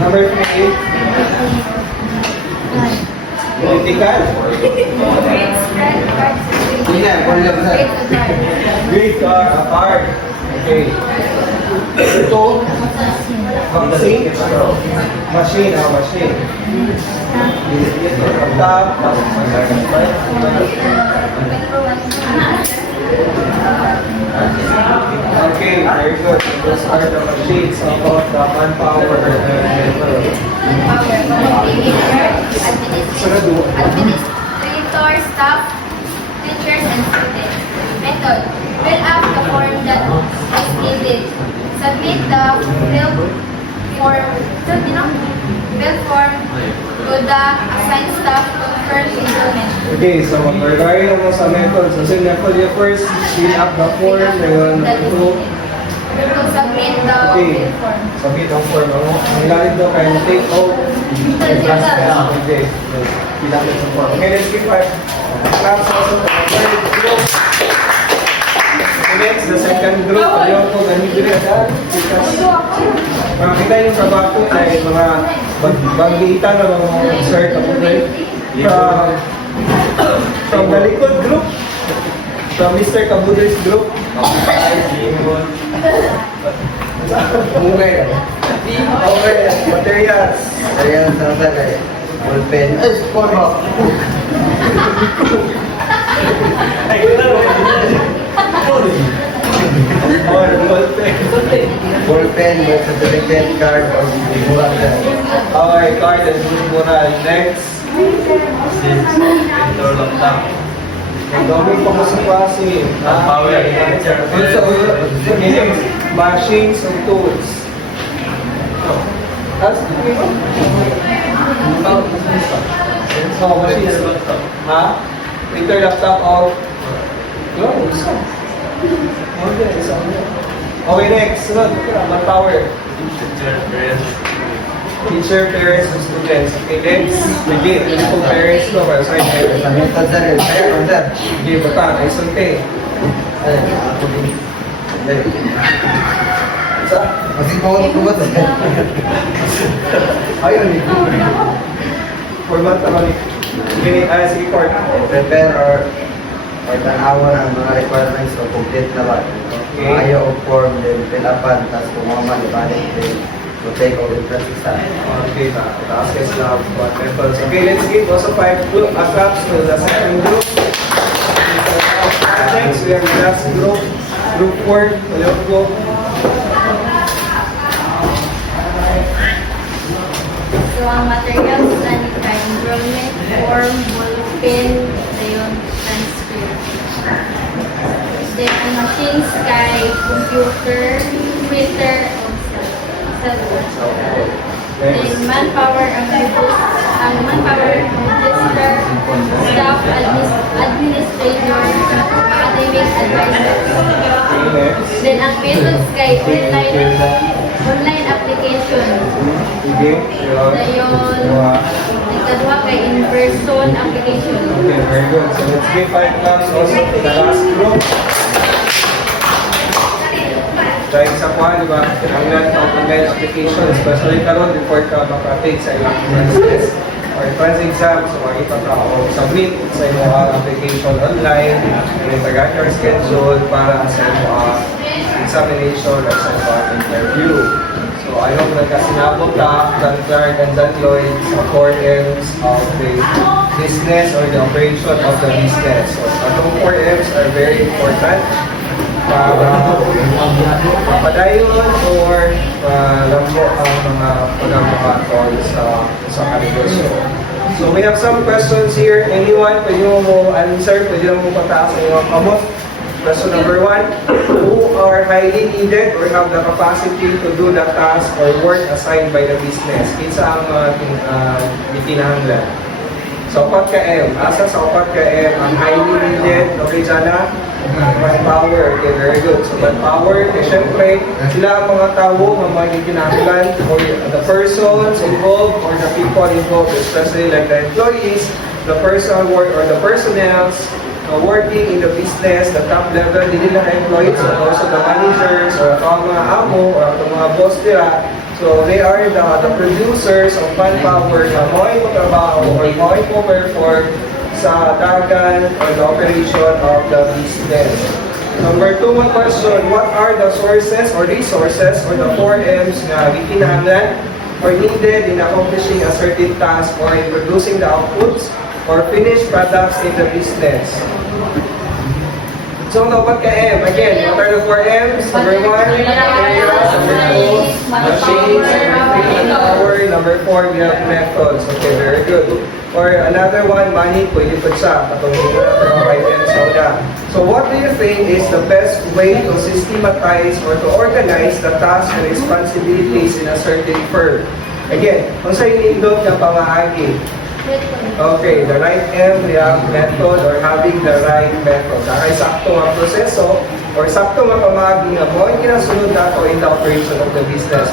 Number 3. Political. Great card. Okay. Ito. Vaccine. Machine. Machine. Tap. Okay, very good. Those are the machines about the manpower and Administrator, staff, teachers, and students. Method. Fill up the form that is needed. Submit the fill form. Fill form to the assigned staff to confirm enrollment. Okay, so regarding naman sa methods, so yung method yung first, fill up the form, ngayon, To submit the okay, fill form. submit ang form. Ang ilalim doon kayo, take out, okay, fill up yung form. Okay, let's give 5 claps also to the third group. Next, the second group, ayaw po, ganito rin agad. Makakita yung trabaho ay mga bagbitan na mga start ako from the likod group, from Mr. Kabudres group. Mungay. Okay, materials. Ayan ang sagay. Ballpen. Ballpen, birth certificate, card, or bulan. Okay, card and moral. Next. Printer, laptop. Ang daming pa sa klase. Power Machines and tools. That's the machines. Ha? Printer, laptop, all. Okay, next. Sunod. Manpower. Teacher, parents, and students. Okay, next. Begin. People, parents, no, para sa inyo. Pamitan sir, sir. Sige, bata. Isunte. Sa? Masih mau tumat sir. Ayun. Format ako ni. Sige, sige, court. Prepare or tanawan ang mga requirements o complete na ba? Okay. Ayaw o form, then fill upan, tapos kumama, ibalik, then to take all entrance exam. Okay, taas guys na methods. Okay, let's give also 5 claps to the second group. Next, we have the last group. Group 4. Let's go. So, ang materials na ni enrollment form, ballpen, dayon, transfer. Then, ang machines kay computer, printer, cellphone. Then, manpower, ang manpower, register, staff, administrator, academic advisors. Then, ang methods kay online application. Sige. Dayon, nagkadwa kay in-person application. Okay, very good. So let's give 5 claps also to the last group. Dahil sa kuha, di ba, kinanglan ka online application, especially karon before ka makatake sa ilang test or trans exam, so makita ka o submit sa iyong application online, and tagad your schedule para sa iyong examination or sa iyong interview. So I hope nagkasinabot ka, Dan Clark and Dan Lloyd sa 4 M's of the business or the operation of the business. So atong 4 M's are very important para mapadayon or lambo ang mga pagkakatol sa kanegosyo. So we have some questions here. Anyone, pwede mo answer, pwede mo pataas ang mga kamot. Question number 1, who are highly needed or have the capacity to do the task or work assigned by the business? Kinsa ang gikinahanglan? So, 4 ka M. Asa sa 4 ka M ang highly needed? Okay, sana? Manpower. Okay, very good. So, manpower, eh, syempre, sila ang mga tao, mga gikinahanglan, or the persons involved or the people involved, especially like the employees, the person or the personnel working in the business, the top level, hindi nila employees, so also the managers, or ang mga amo, or ang mga boss nila. So they are the producers of manpower na mo'y trabaho or mo'y perform sa dagan or the operation of the business. Number 2, one question, what are the sources or resources or the 4 M's na gikinahanglan or needed in accomplishing a certain task or in producing the outputs or finished products in the business? So, what ka M? Again, what are the 4 M's? Number 1, areas. Number 2, machines. Number 3, power. Number 4, we have methods. Okay, very good. Or another one, money. Pwede po siya. Katulong na items. So, what do you think is the best way to systematize or to organize the tasks and responsibilities in a certain firm? Again, kung sa inindot na pamaagi, okay, the right M, we have method or having the right method. Dahil sakto ang proseso or sakto ang pamagi nga mo, hindi nasunod nato in the operation of the business.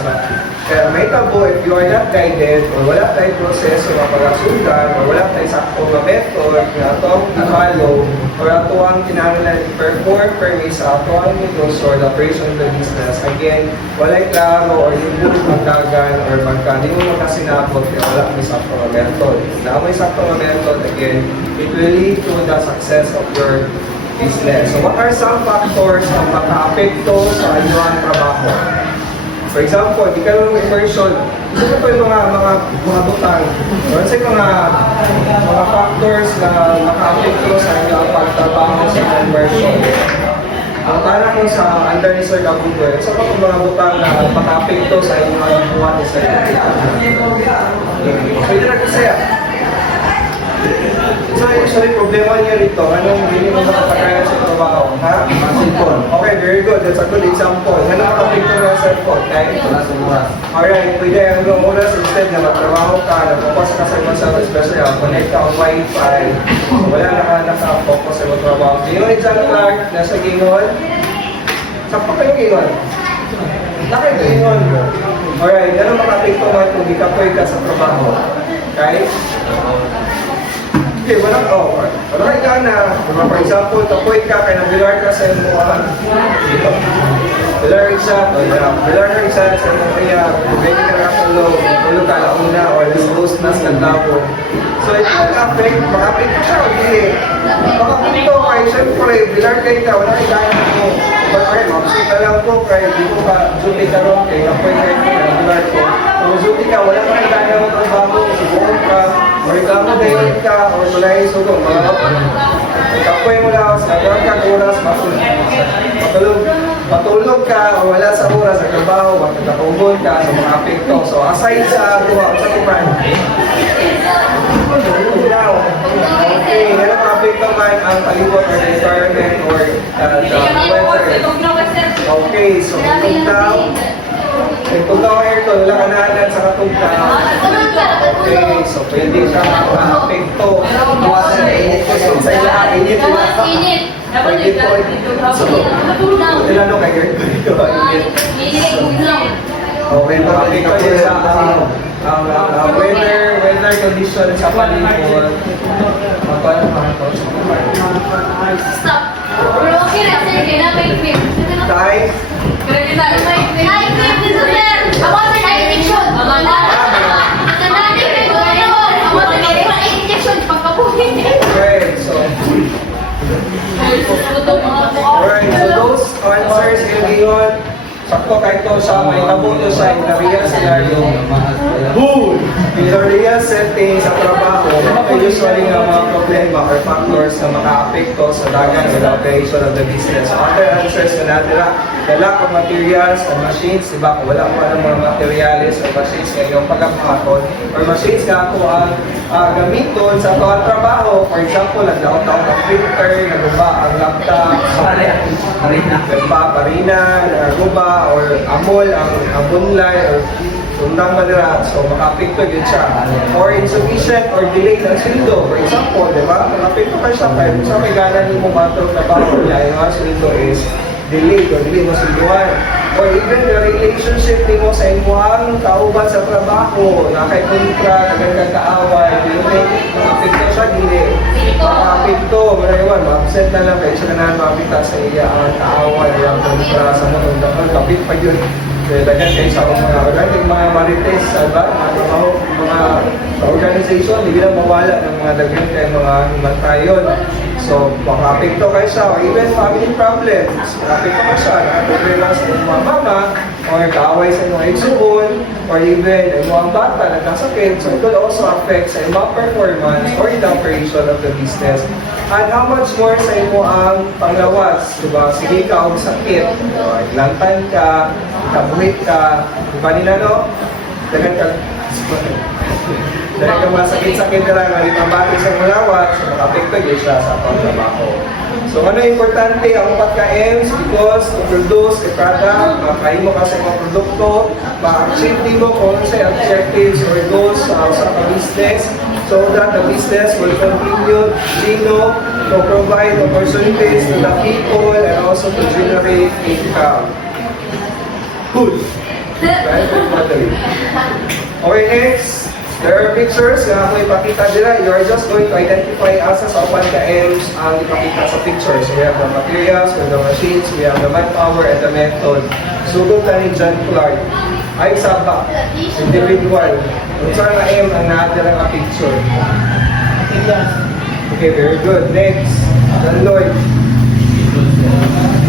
Kaya may tabo, if you are not guided or wala tayong proseso na pagasundan or wala tayong sakto na method na itong i-follow or ato ang kinahanglan i-perform permis sa ato ang negosyo or the operation of the business, again, wala'y klaro or yung buong magdagan or hindi mo makasinapot kaya wala may sakto na method. Na may sakto na method, again, it will lead to the success of your business. So what are some factors na maka-apekto sa inyong trabaho? For example, di ka naman immersion. Gusto ko yung mga butang. Or sa mga factors na maka-apekto sa inyong pagtrabaho sa immersion. Ang para ko sa under-research ang Google, sa mga butang na maka-apekto sa inyong buwan sa inyong. Pwede na kasi Sorry, problema niya rito. Anong hindi mo makapagaya sa trabaho? Ha? Cellphone. Okay, very good. That's a good example. Ano nakapikto ng cellphone? Okay? Wala sa mura. Alright, pwede ang una instead na magtrabaho ka, nagpapasa ka sa ibang service, especially connect ka on Wi-Fi. So, wala naka-focus sa ibang trabaho. So, yung exam Clark, nasa Gingon. Sakto kayo Gingon. Laki Gingon. Alright, ano makapikto man kung di ka pwede ka sa trabaho? Okay? Okay, wala ka na. For example, tapoy ka, kaya nabilar ka sa imo, bilar sa sa imo kaya, pwede ka na tulog ka na una, or lose na sa tabo. So, it will affect, makapit ka siya, o hindi. Makapito kayo, siyempre, bilar kayo ka, wala kayo kaya mo. But, okay, mapsita lang po, kaya di ko ka, zuti ka ron, kaya tapoy kayo, bilar ko. Kung zuti ka, wala kayo kaya mo trabaho, subukan ka, or reklamo dahil ka, or wala yung sugo, kapoy mo lang, sa agawang ka, oras, matulog ka, o wala sa oras, sa trabaho, magkakaugon ka, sa mga apekto. So, aside sa duwa, sa kuman, okay, yan ang apekto man ang palibot or the environment or the weather. Okay, so kung daw aircon, wala ka nahanan sa katugtang. Okay, so pwede siya makapekto. Sa ilahan, init. Pwede po. Ilan kayo? Okay, makapekto siya sa ang weather condition sa palibot. Stop. Pero okay na, sir. Kaya may cream. Dahil, Ay, cream din sa sir. Ako, sir, ay injection. Kanani, cream ko kayo. Ako, sir, ay injection. Pagkapuhin. okay, so alright, so those answers yun, sakto kahit ko sa may kabuto sa real scenario. In the real setting sa trabaho, usually nga mga problema or factors na maka-apekto sa dagan o the operation of the business. Other answers na natin, the lack of materials and machines, diba? Kung wala mo ng mga materials or machines na yung pagkakakon, or machines nga ako ang gamiton sa mga trabaho. For example, naglaot-laot ang printer, naguba ang laptop, parina, naguba, or amol, ang bunlay, or tundang madara, so makapikto yun siya. Or insufficient or delayed ang sweldo. For example, di ba? Makapikto ka siya kahit sa may gana ni mo matulog na ba, kaya yung sweldo is delayed or delayed mo sweldoan. Or even the relationship ni mo sa imuhang kauban sa trabaho, na kay kontra, nagandang kaaway, makapikto siya, dili. Makapikto, marayawan, ma-upset na lang kayo siya na makapita sa iya ang kaaway, ang kontra sa mga kapit pa yun. Dagan kayo sa mga marites, mga organization, hindi na mawala ng mga dagan kayo mga himantayon. So, makapikto kayo siya, or even family problems. Makapikto kayo siya, nakaproblema sa mga mama, or kaaway sa mga igsuon, or even ang mga bata nagkasakit. So, it could also affect sa mga performance or the operation of the business. And how much more sa imo ang panglawas, diba? Sige ka ang sakit, lantan ka, kabuhit ka, diba nila, no? Dagan ka masakit-sakit na lang, nalitambati sa mulawat, so makapekto yun siya sa pangtrabaho. So ano importante ang 4Ms? Because to produce a product, makain mo kasi mga produkto, ma-achieve mo kung sa objectives or goals sa business, so that the business will continue to provide opportunities to the people and also to generate income. Good. Right? Okay, next. There are pictures na ako ipakita nila. You are just going to identify asa sa upan ka-M's ang ipakita sa pictures. We have the materials, we have the machines, we have the manpower, and the method. Sugod ka ni John Clark. Ay sabak, individual. Kung saan na M ang natin ang picture. Okay, very good. Next, John Lloyd.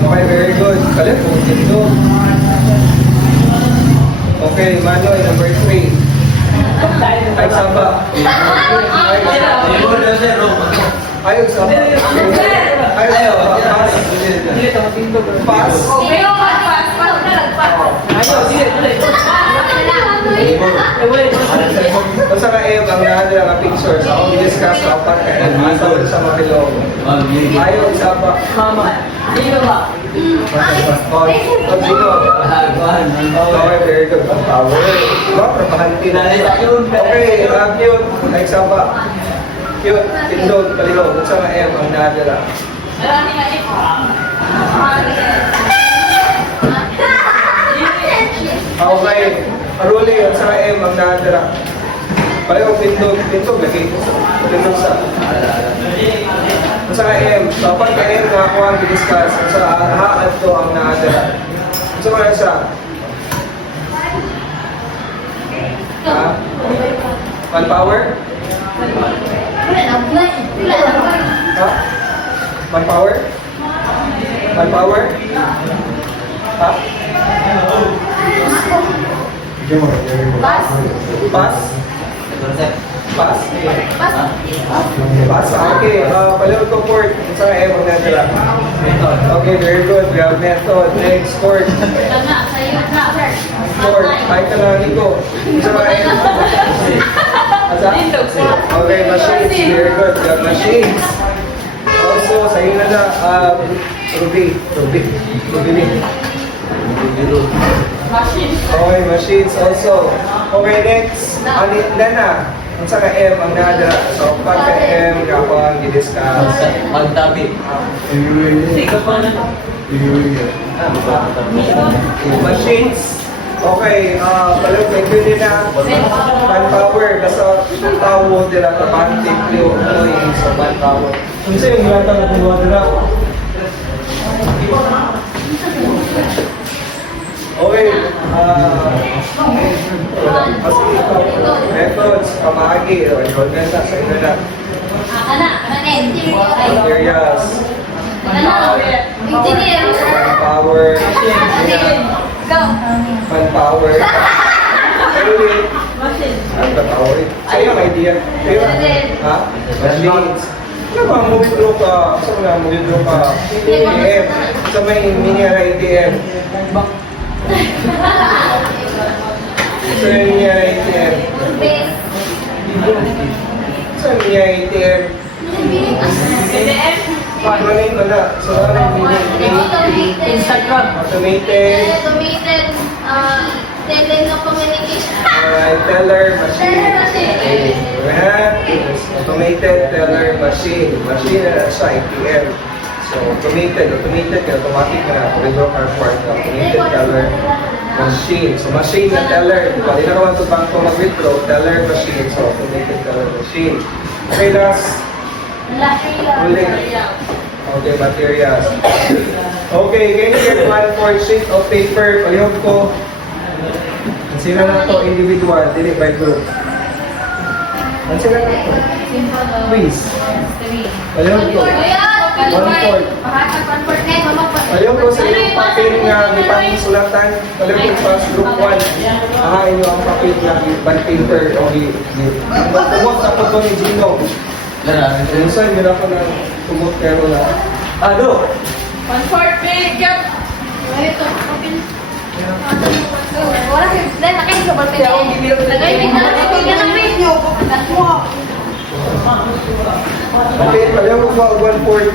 Okay, very good. Kalit po, dito. Okay, Manoy, number 3. Ay, saba. Ay, saba. Ay, saba. Pass. Basta ka ang nahanap ang pictures. Ako hindi discuss sa upat kaya nagkakaroon sa mabilog. Ayaw sa ba? Dito ba? Sino? Okay, very good. Power. Trabahantin. Okay, cute. Like sa ba? Cute. Tindog, palihog. Kung sa M ang nadala. Okay. Aruli, ang sa M ang nadala. Palihog, tindog, lagi. Tindog sa. Sa M, dapat kayo na ako ang discuss sa haad to ang naadala. So kaya siya? Ha? Manpower? Ha? Manpower? Manpower? Ha? Pass? Pass? Pass? Okay, palihog ko port. Sa M ang naadala. Okay, very good. We have method. Next, port. Port. Kahit ka lang Nico. Sa M. Asa? Okay, machines. Very good. We have machines. Also, sa iyo na Ruby. Okay, machines also. Okay, next. Lena. Kung sa ka M ang nada. So, pagka M, kapag i-discuss. Magtabi. Machines. Okay, palog may pwede na manpower. Basta ang tao nila kapag yung sa manpower. Kung sa'yo, yung lata na kumuha nila. Okay, methods, pamagi, o enrollment na, sa inyo na. Areas, manpower, manpower, manpower, sa'yo ang idea? Sa'yo? Ha? Machines. Ano ba, movie ka? Saan nga, movie ka? ATM. Sa may mini ATM. Sa mini ATM. Sa mini ATM. Running ko na. So, Instagram. automated. Telecommunication. Alright, teller machine. Automated teller machine. Machine na sa ATM. So, automated, automatic na. Corridor car port. Automated teller machine. So, machine na teller. Pwede na naman ito bangko mag-withdraw. Teller machine. So, automated teller machine. Okay, last. Okay, materials. Okay, can you get 1/4 sheet of paper? Payog ko. Sino na to? Individual, dili by group. Sino na to? Please. Payog ko. 1/4. Payog ko sa inyong papel nga ipang sulatan. Payog ko sa group 1. Aha, inyo ang papel nga bond paper. Tumot na po to ni Gino. Minsan, yun ako ng tumot pero na. Ano? 1/4 big. Yup. Wala si Glenn, nakain sa balik. Lagay din na natin kung yan ang video. Okay, pala ko ba 1/4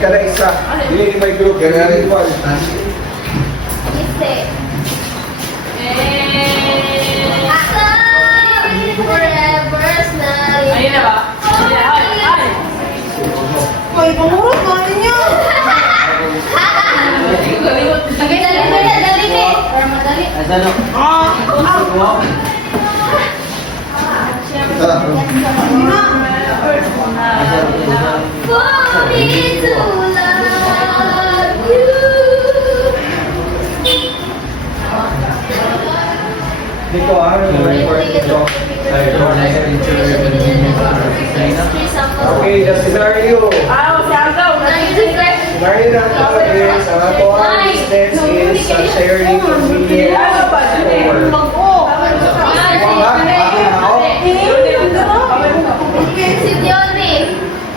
kada isa. Hindi may group, individual. Iste. Forever snaring. Ayun na ba? Ay. Ay, pangurot ko ninyo. Dali. Para madali. Asano? For me to love you. Dito, ano yung 1/4 dito? Okay, the scenario. Scenario na ito is, ang ato ang business is sharing convenience Si Dione.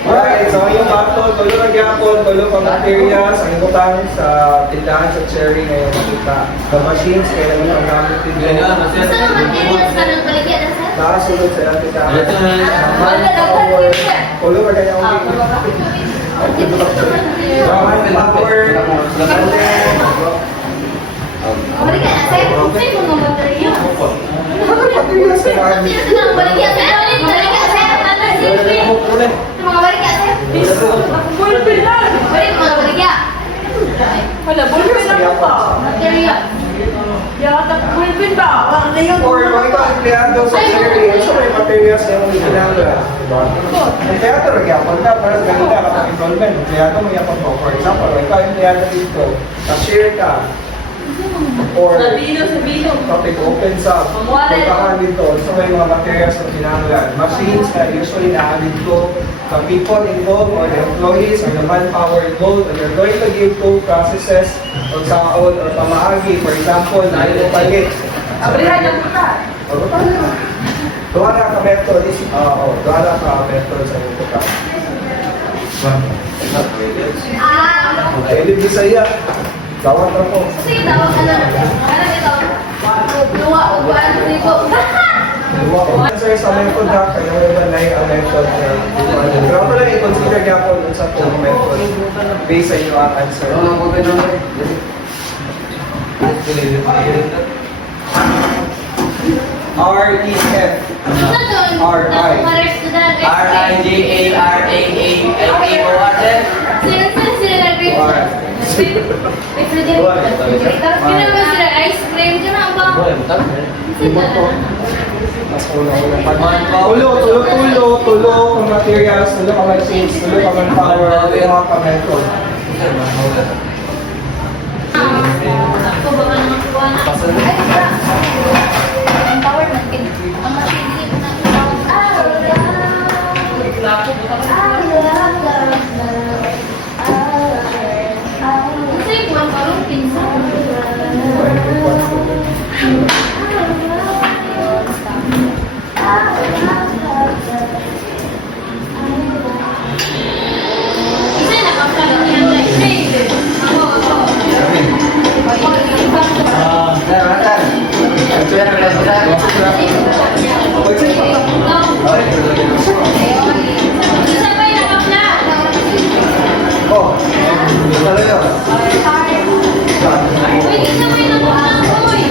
Alright, so yung bato, tulo na gyapon, tulo pa materials, ang ibutang sa tindahan sa cherry ngayon makita. The machines, kaya naman ang gamit din. Sa materials ka ng baligyan na sa? Nakasulod sa tindahan. Ito na. Manpower, Ulo ba kaya ako? Power. Balik ka na, sir. Sir, mga baterya. Baterya sa kami. Balik ka, sir. Balik ka, sir. Mga balik ka, sir. Ballpen lang! Balik, mga balik ka. Wala, ballpen lang pa. Baterya. Yata, ballpen ba? Ano yun? Or kung ikaw empleyado sa area, so may materials na yung ginagawa. Diba? Empleyado rin yapon ka, parang ganun ka kapag involvement. Empleyado mo yapon mo. For example, kung ikaw empleyado dito, cashier ka, or topic open sa pagkakaan dito. So may mga materials na ginagawa. Machines na usually naalit ko the people involved or the employees or the manpower involved, and they're going to give two processes kung saan or pamahagi. For example, na yung palit. Abrihan na puta. Doon ka method is, doon ka method sa ito ka. Ay, hindi saya. Gawat na po. Kasi tawag, ano ito? Luwa, upuan, libo. Sir, sa method na, kaya mo naman na yung method na pero pala i-consider niya po dun sa two method based sa inyo ang answer. R-E-F. Ito doon, mother student. R-I-G-A-R-A-A-L-A-O-R-Z. Sila nag-grade. Pinagawa sila ice cream. Kaya na ba? Mas tulo kung materials, tulo ka machines, tulo ka manpower, tulo ka method. Ako ba ka naman kuha na? Ay, isa. Ang power natin. Ang machine na kasi buwan parang pinsan. Kasi nakapagod yan guys. Isa pa yung nakapla. Oh, talaga. Uy, isa pa yung nakapla. Uy,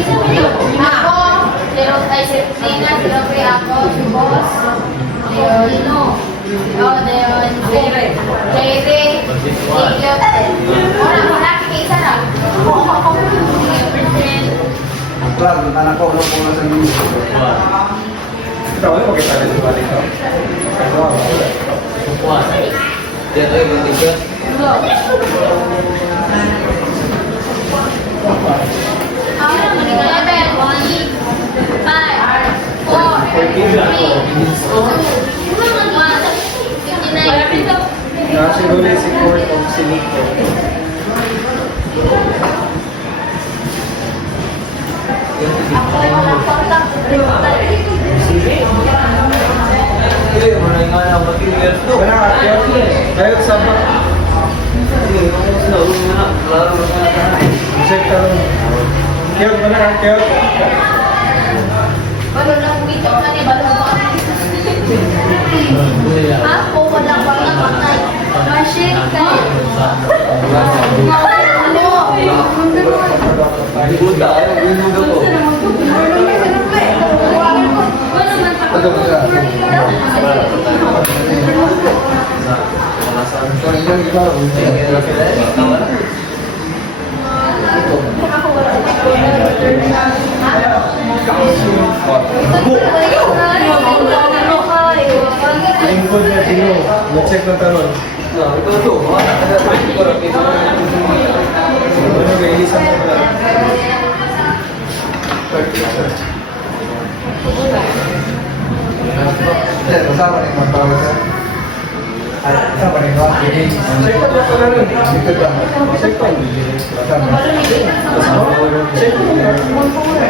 isa pa yung ako. Leron ay Sertina, siyempre ako, si boss. Leon, Leon, Jerry, wala, kisa na. Claro, anak ko, ulo po na sa inyo. Ito, wala mo kita rin ba dito? Nasa huli si Court of Sinico. Kayo sa ba? Check ka rin. Kiyot, wala kang kiyot. Baru lang dito na ni baru mo. Ako wala pa nga patay. Machine ka. Lingkod na tino. Na-check na tanong. Ano ba yung isang mga? Sir, kasama rin magbawa sir. Ay, kasama rin ba? Check na ba ito na rin? Dito ba? Check pa. Kasama. Check na.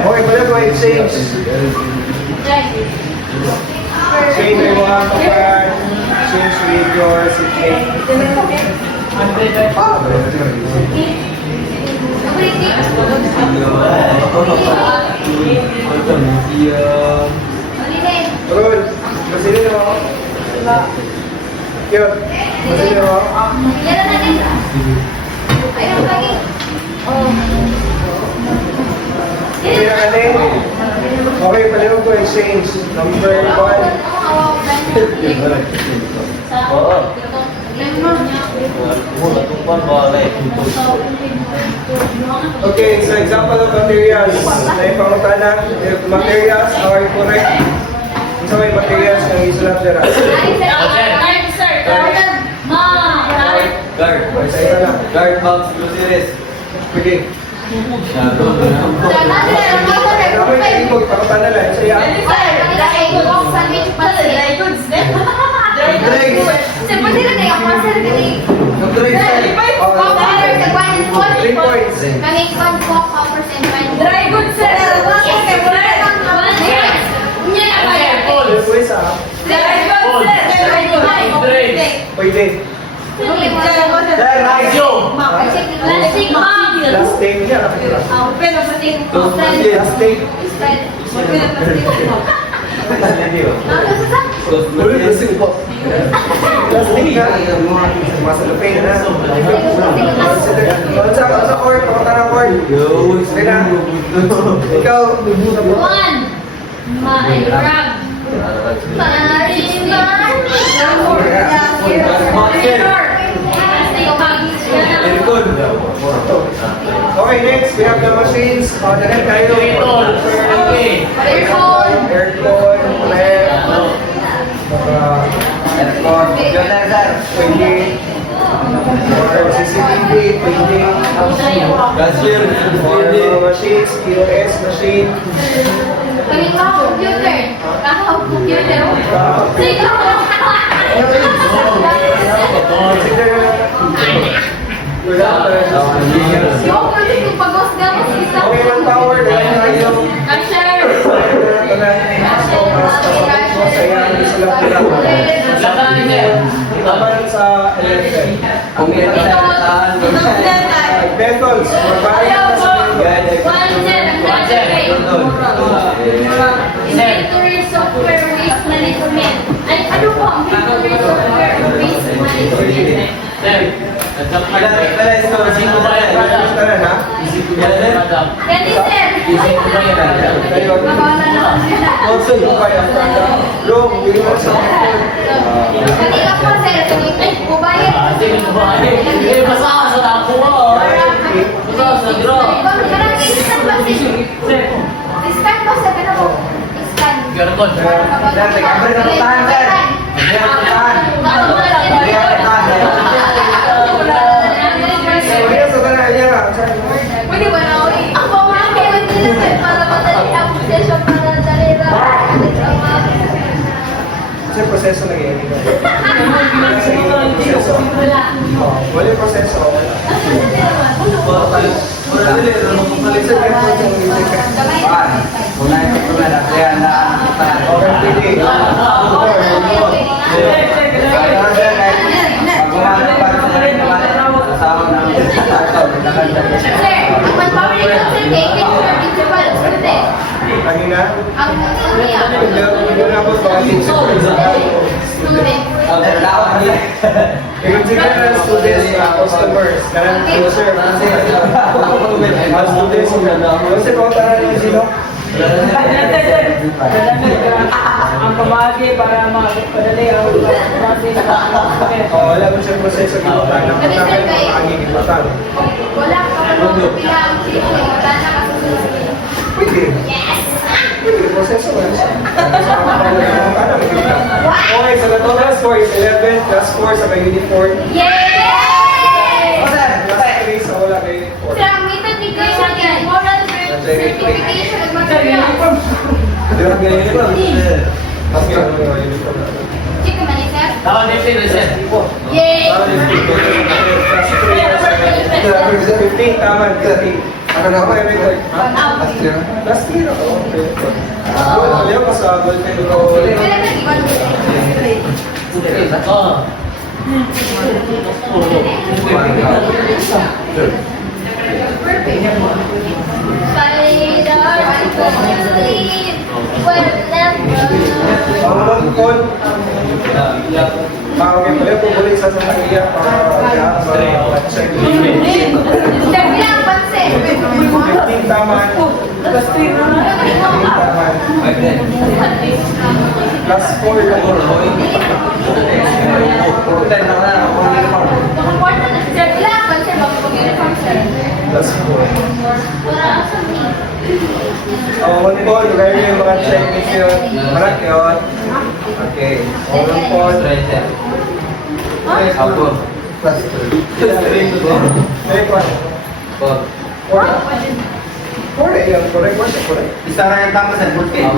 Okay, pala ko exchange. Change your mga kapag. Change with your situation. Roll. Yun. Masaya mo? Meron na din. Ayun lagi. Okay na kani? Okay, paliwan ko exchange. Number 1. Oo. Mula tumpang bawalay. Okay, so example of materials. May pangutana, if materials are correct. So may materials na isulat dira. Guard. Sa ito lang. Guard box groceries. Sige. Ako yung ibog, pangutana lang. So yan. Three points. Dry goods, sir. Three points ah. Pwede. Plastic bag. Last take niya. Last take. Ulit na sila. Last take na. Masalupin na. Sa court, pangutana court. Okay na. Ikaw, One. Mairag. Okay, next, we have the machines. Dahil tayo. Aircon, lamp, pwede. Or CCTV, pwede. Cashier. Or machines, POS machine. Computer. Okay, one tower, dahil tayo. Naman sa electric. Methods, Inventory software waste management. Ay, ano po ang inventory software waste management? Pwede, sir. Mabala na sila. Also, yung kaya long, hindi mo sa Kanina po, sir. Ay, bubayad. Scan ba, sir? Scan ba, sir? Ano po? Scan. Kaya sa tanaan niya nga. Pwede ba na ulit? Ako, mga kailan nila, sir, para madali ang session para dali na. Kasi proseso na ganyan. Proseso. Wala yung proseso. Sir, mag-public consultation for principal student. Kanina, Ang niya. hindi na po ba Student. yung general students na customers, karang user, kasi mga students, kasi kung tanan yung sino, Ang pamagi para mapadali ang wala mo siyang proseso kung tanan Kami, sir, kay- pangigipatan. Wala ka pa nung bilang sino. Wala na kasi. Pwede. Yes! Pwede, proseso mo lang siya. Okay, so the total score is 11 plus 4 sa may unit 4. Yay! Plus 3 sa wala kay unit 4. Sir, ang meter degree na yan. Moral certification of materials. Hindi lang ganyan ito. Mas ganyan yung unit 4 na. Check naman eh, sir. Yay! Yay! 15, tama. 15. Ano na ako, record? Last year ako. Ayaw ko sa ballpen ko. Ang lungkot, Okay, pala po ulit sa iya para check. 15 taman. 15 taman. Plus 4 lang. Plus 4. One ball, lagay niyo yung mga check niyo. Marat yun. Okay. One ball. Ako. Plus 3. Very good. 4 na yun. Correct. Correct. Isa na yung tama sa bullpen.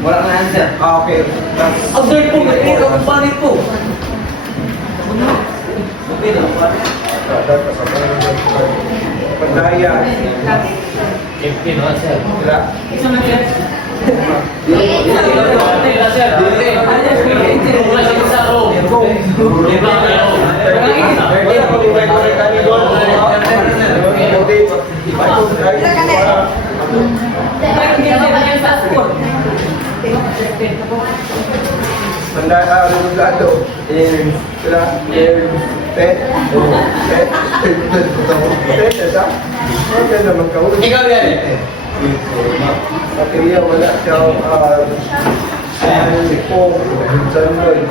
Wala kang answer. Okay. That's Observe po, ikaw ang panit po. Okay na, Pandaya. 15, no, sir. Sila. Wala ko may correct kami doon. Pandaya, Lugado. Sila. Pet. Pet, esa? Okay naman ka. Ikaw yan eh. Okay, wala siya. Sipo. Janloy.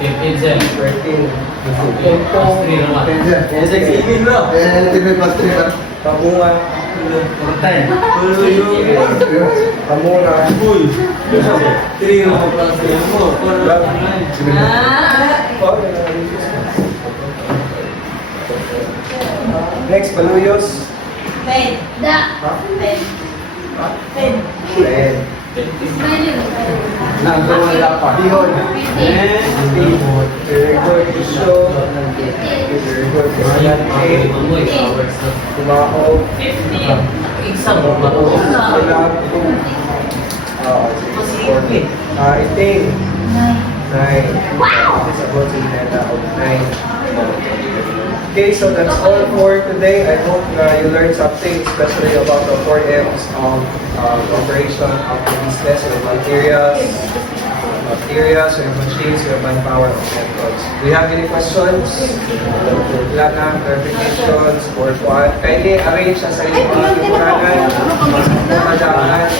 15, sir. 13. Plus 3 naman. Yes, exhibit mo. Plus 3 ba? Kamunga. Portay. Kamunga. Full. 3 naman plus 3 mo. Next, Baluyos. Da. Pen. Nagawala pa. Dihon. Very good. Iso. Very good. Kumaho. Exam mo ba? Iting. 9. Wow! It's about to net of 9. Okay, so that's all for today. I hope you learned something, especially about the 4 M's of operation of the business with materials, we have machines, we have manpower, and methods. Do you have any questions? Wala na, clarifications, or what? Kindly arrange sa inyong mga lipunanan, matadaanan,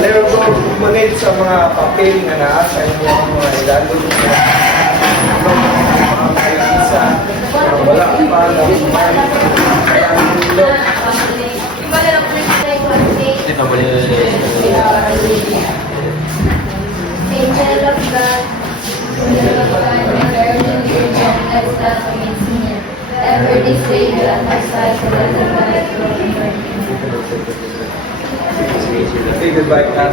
Meron ko kumunit sa mga papel na naasa inyong mga ilalog na isa wala pa ng Ito ba yun? Angel of God, angel of God, guardian angel, let's love and senior. Ever this Savior at my side, so that the light will be Say goodbye, class.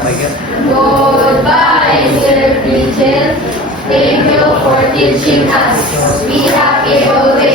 Goodbye, Sir Angel. Thank you for teaching us. Be happy always.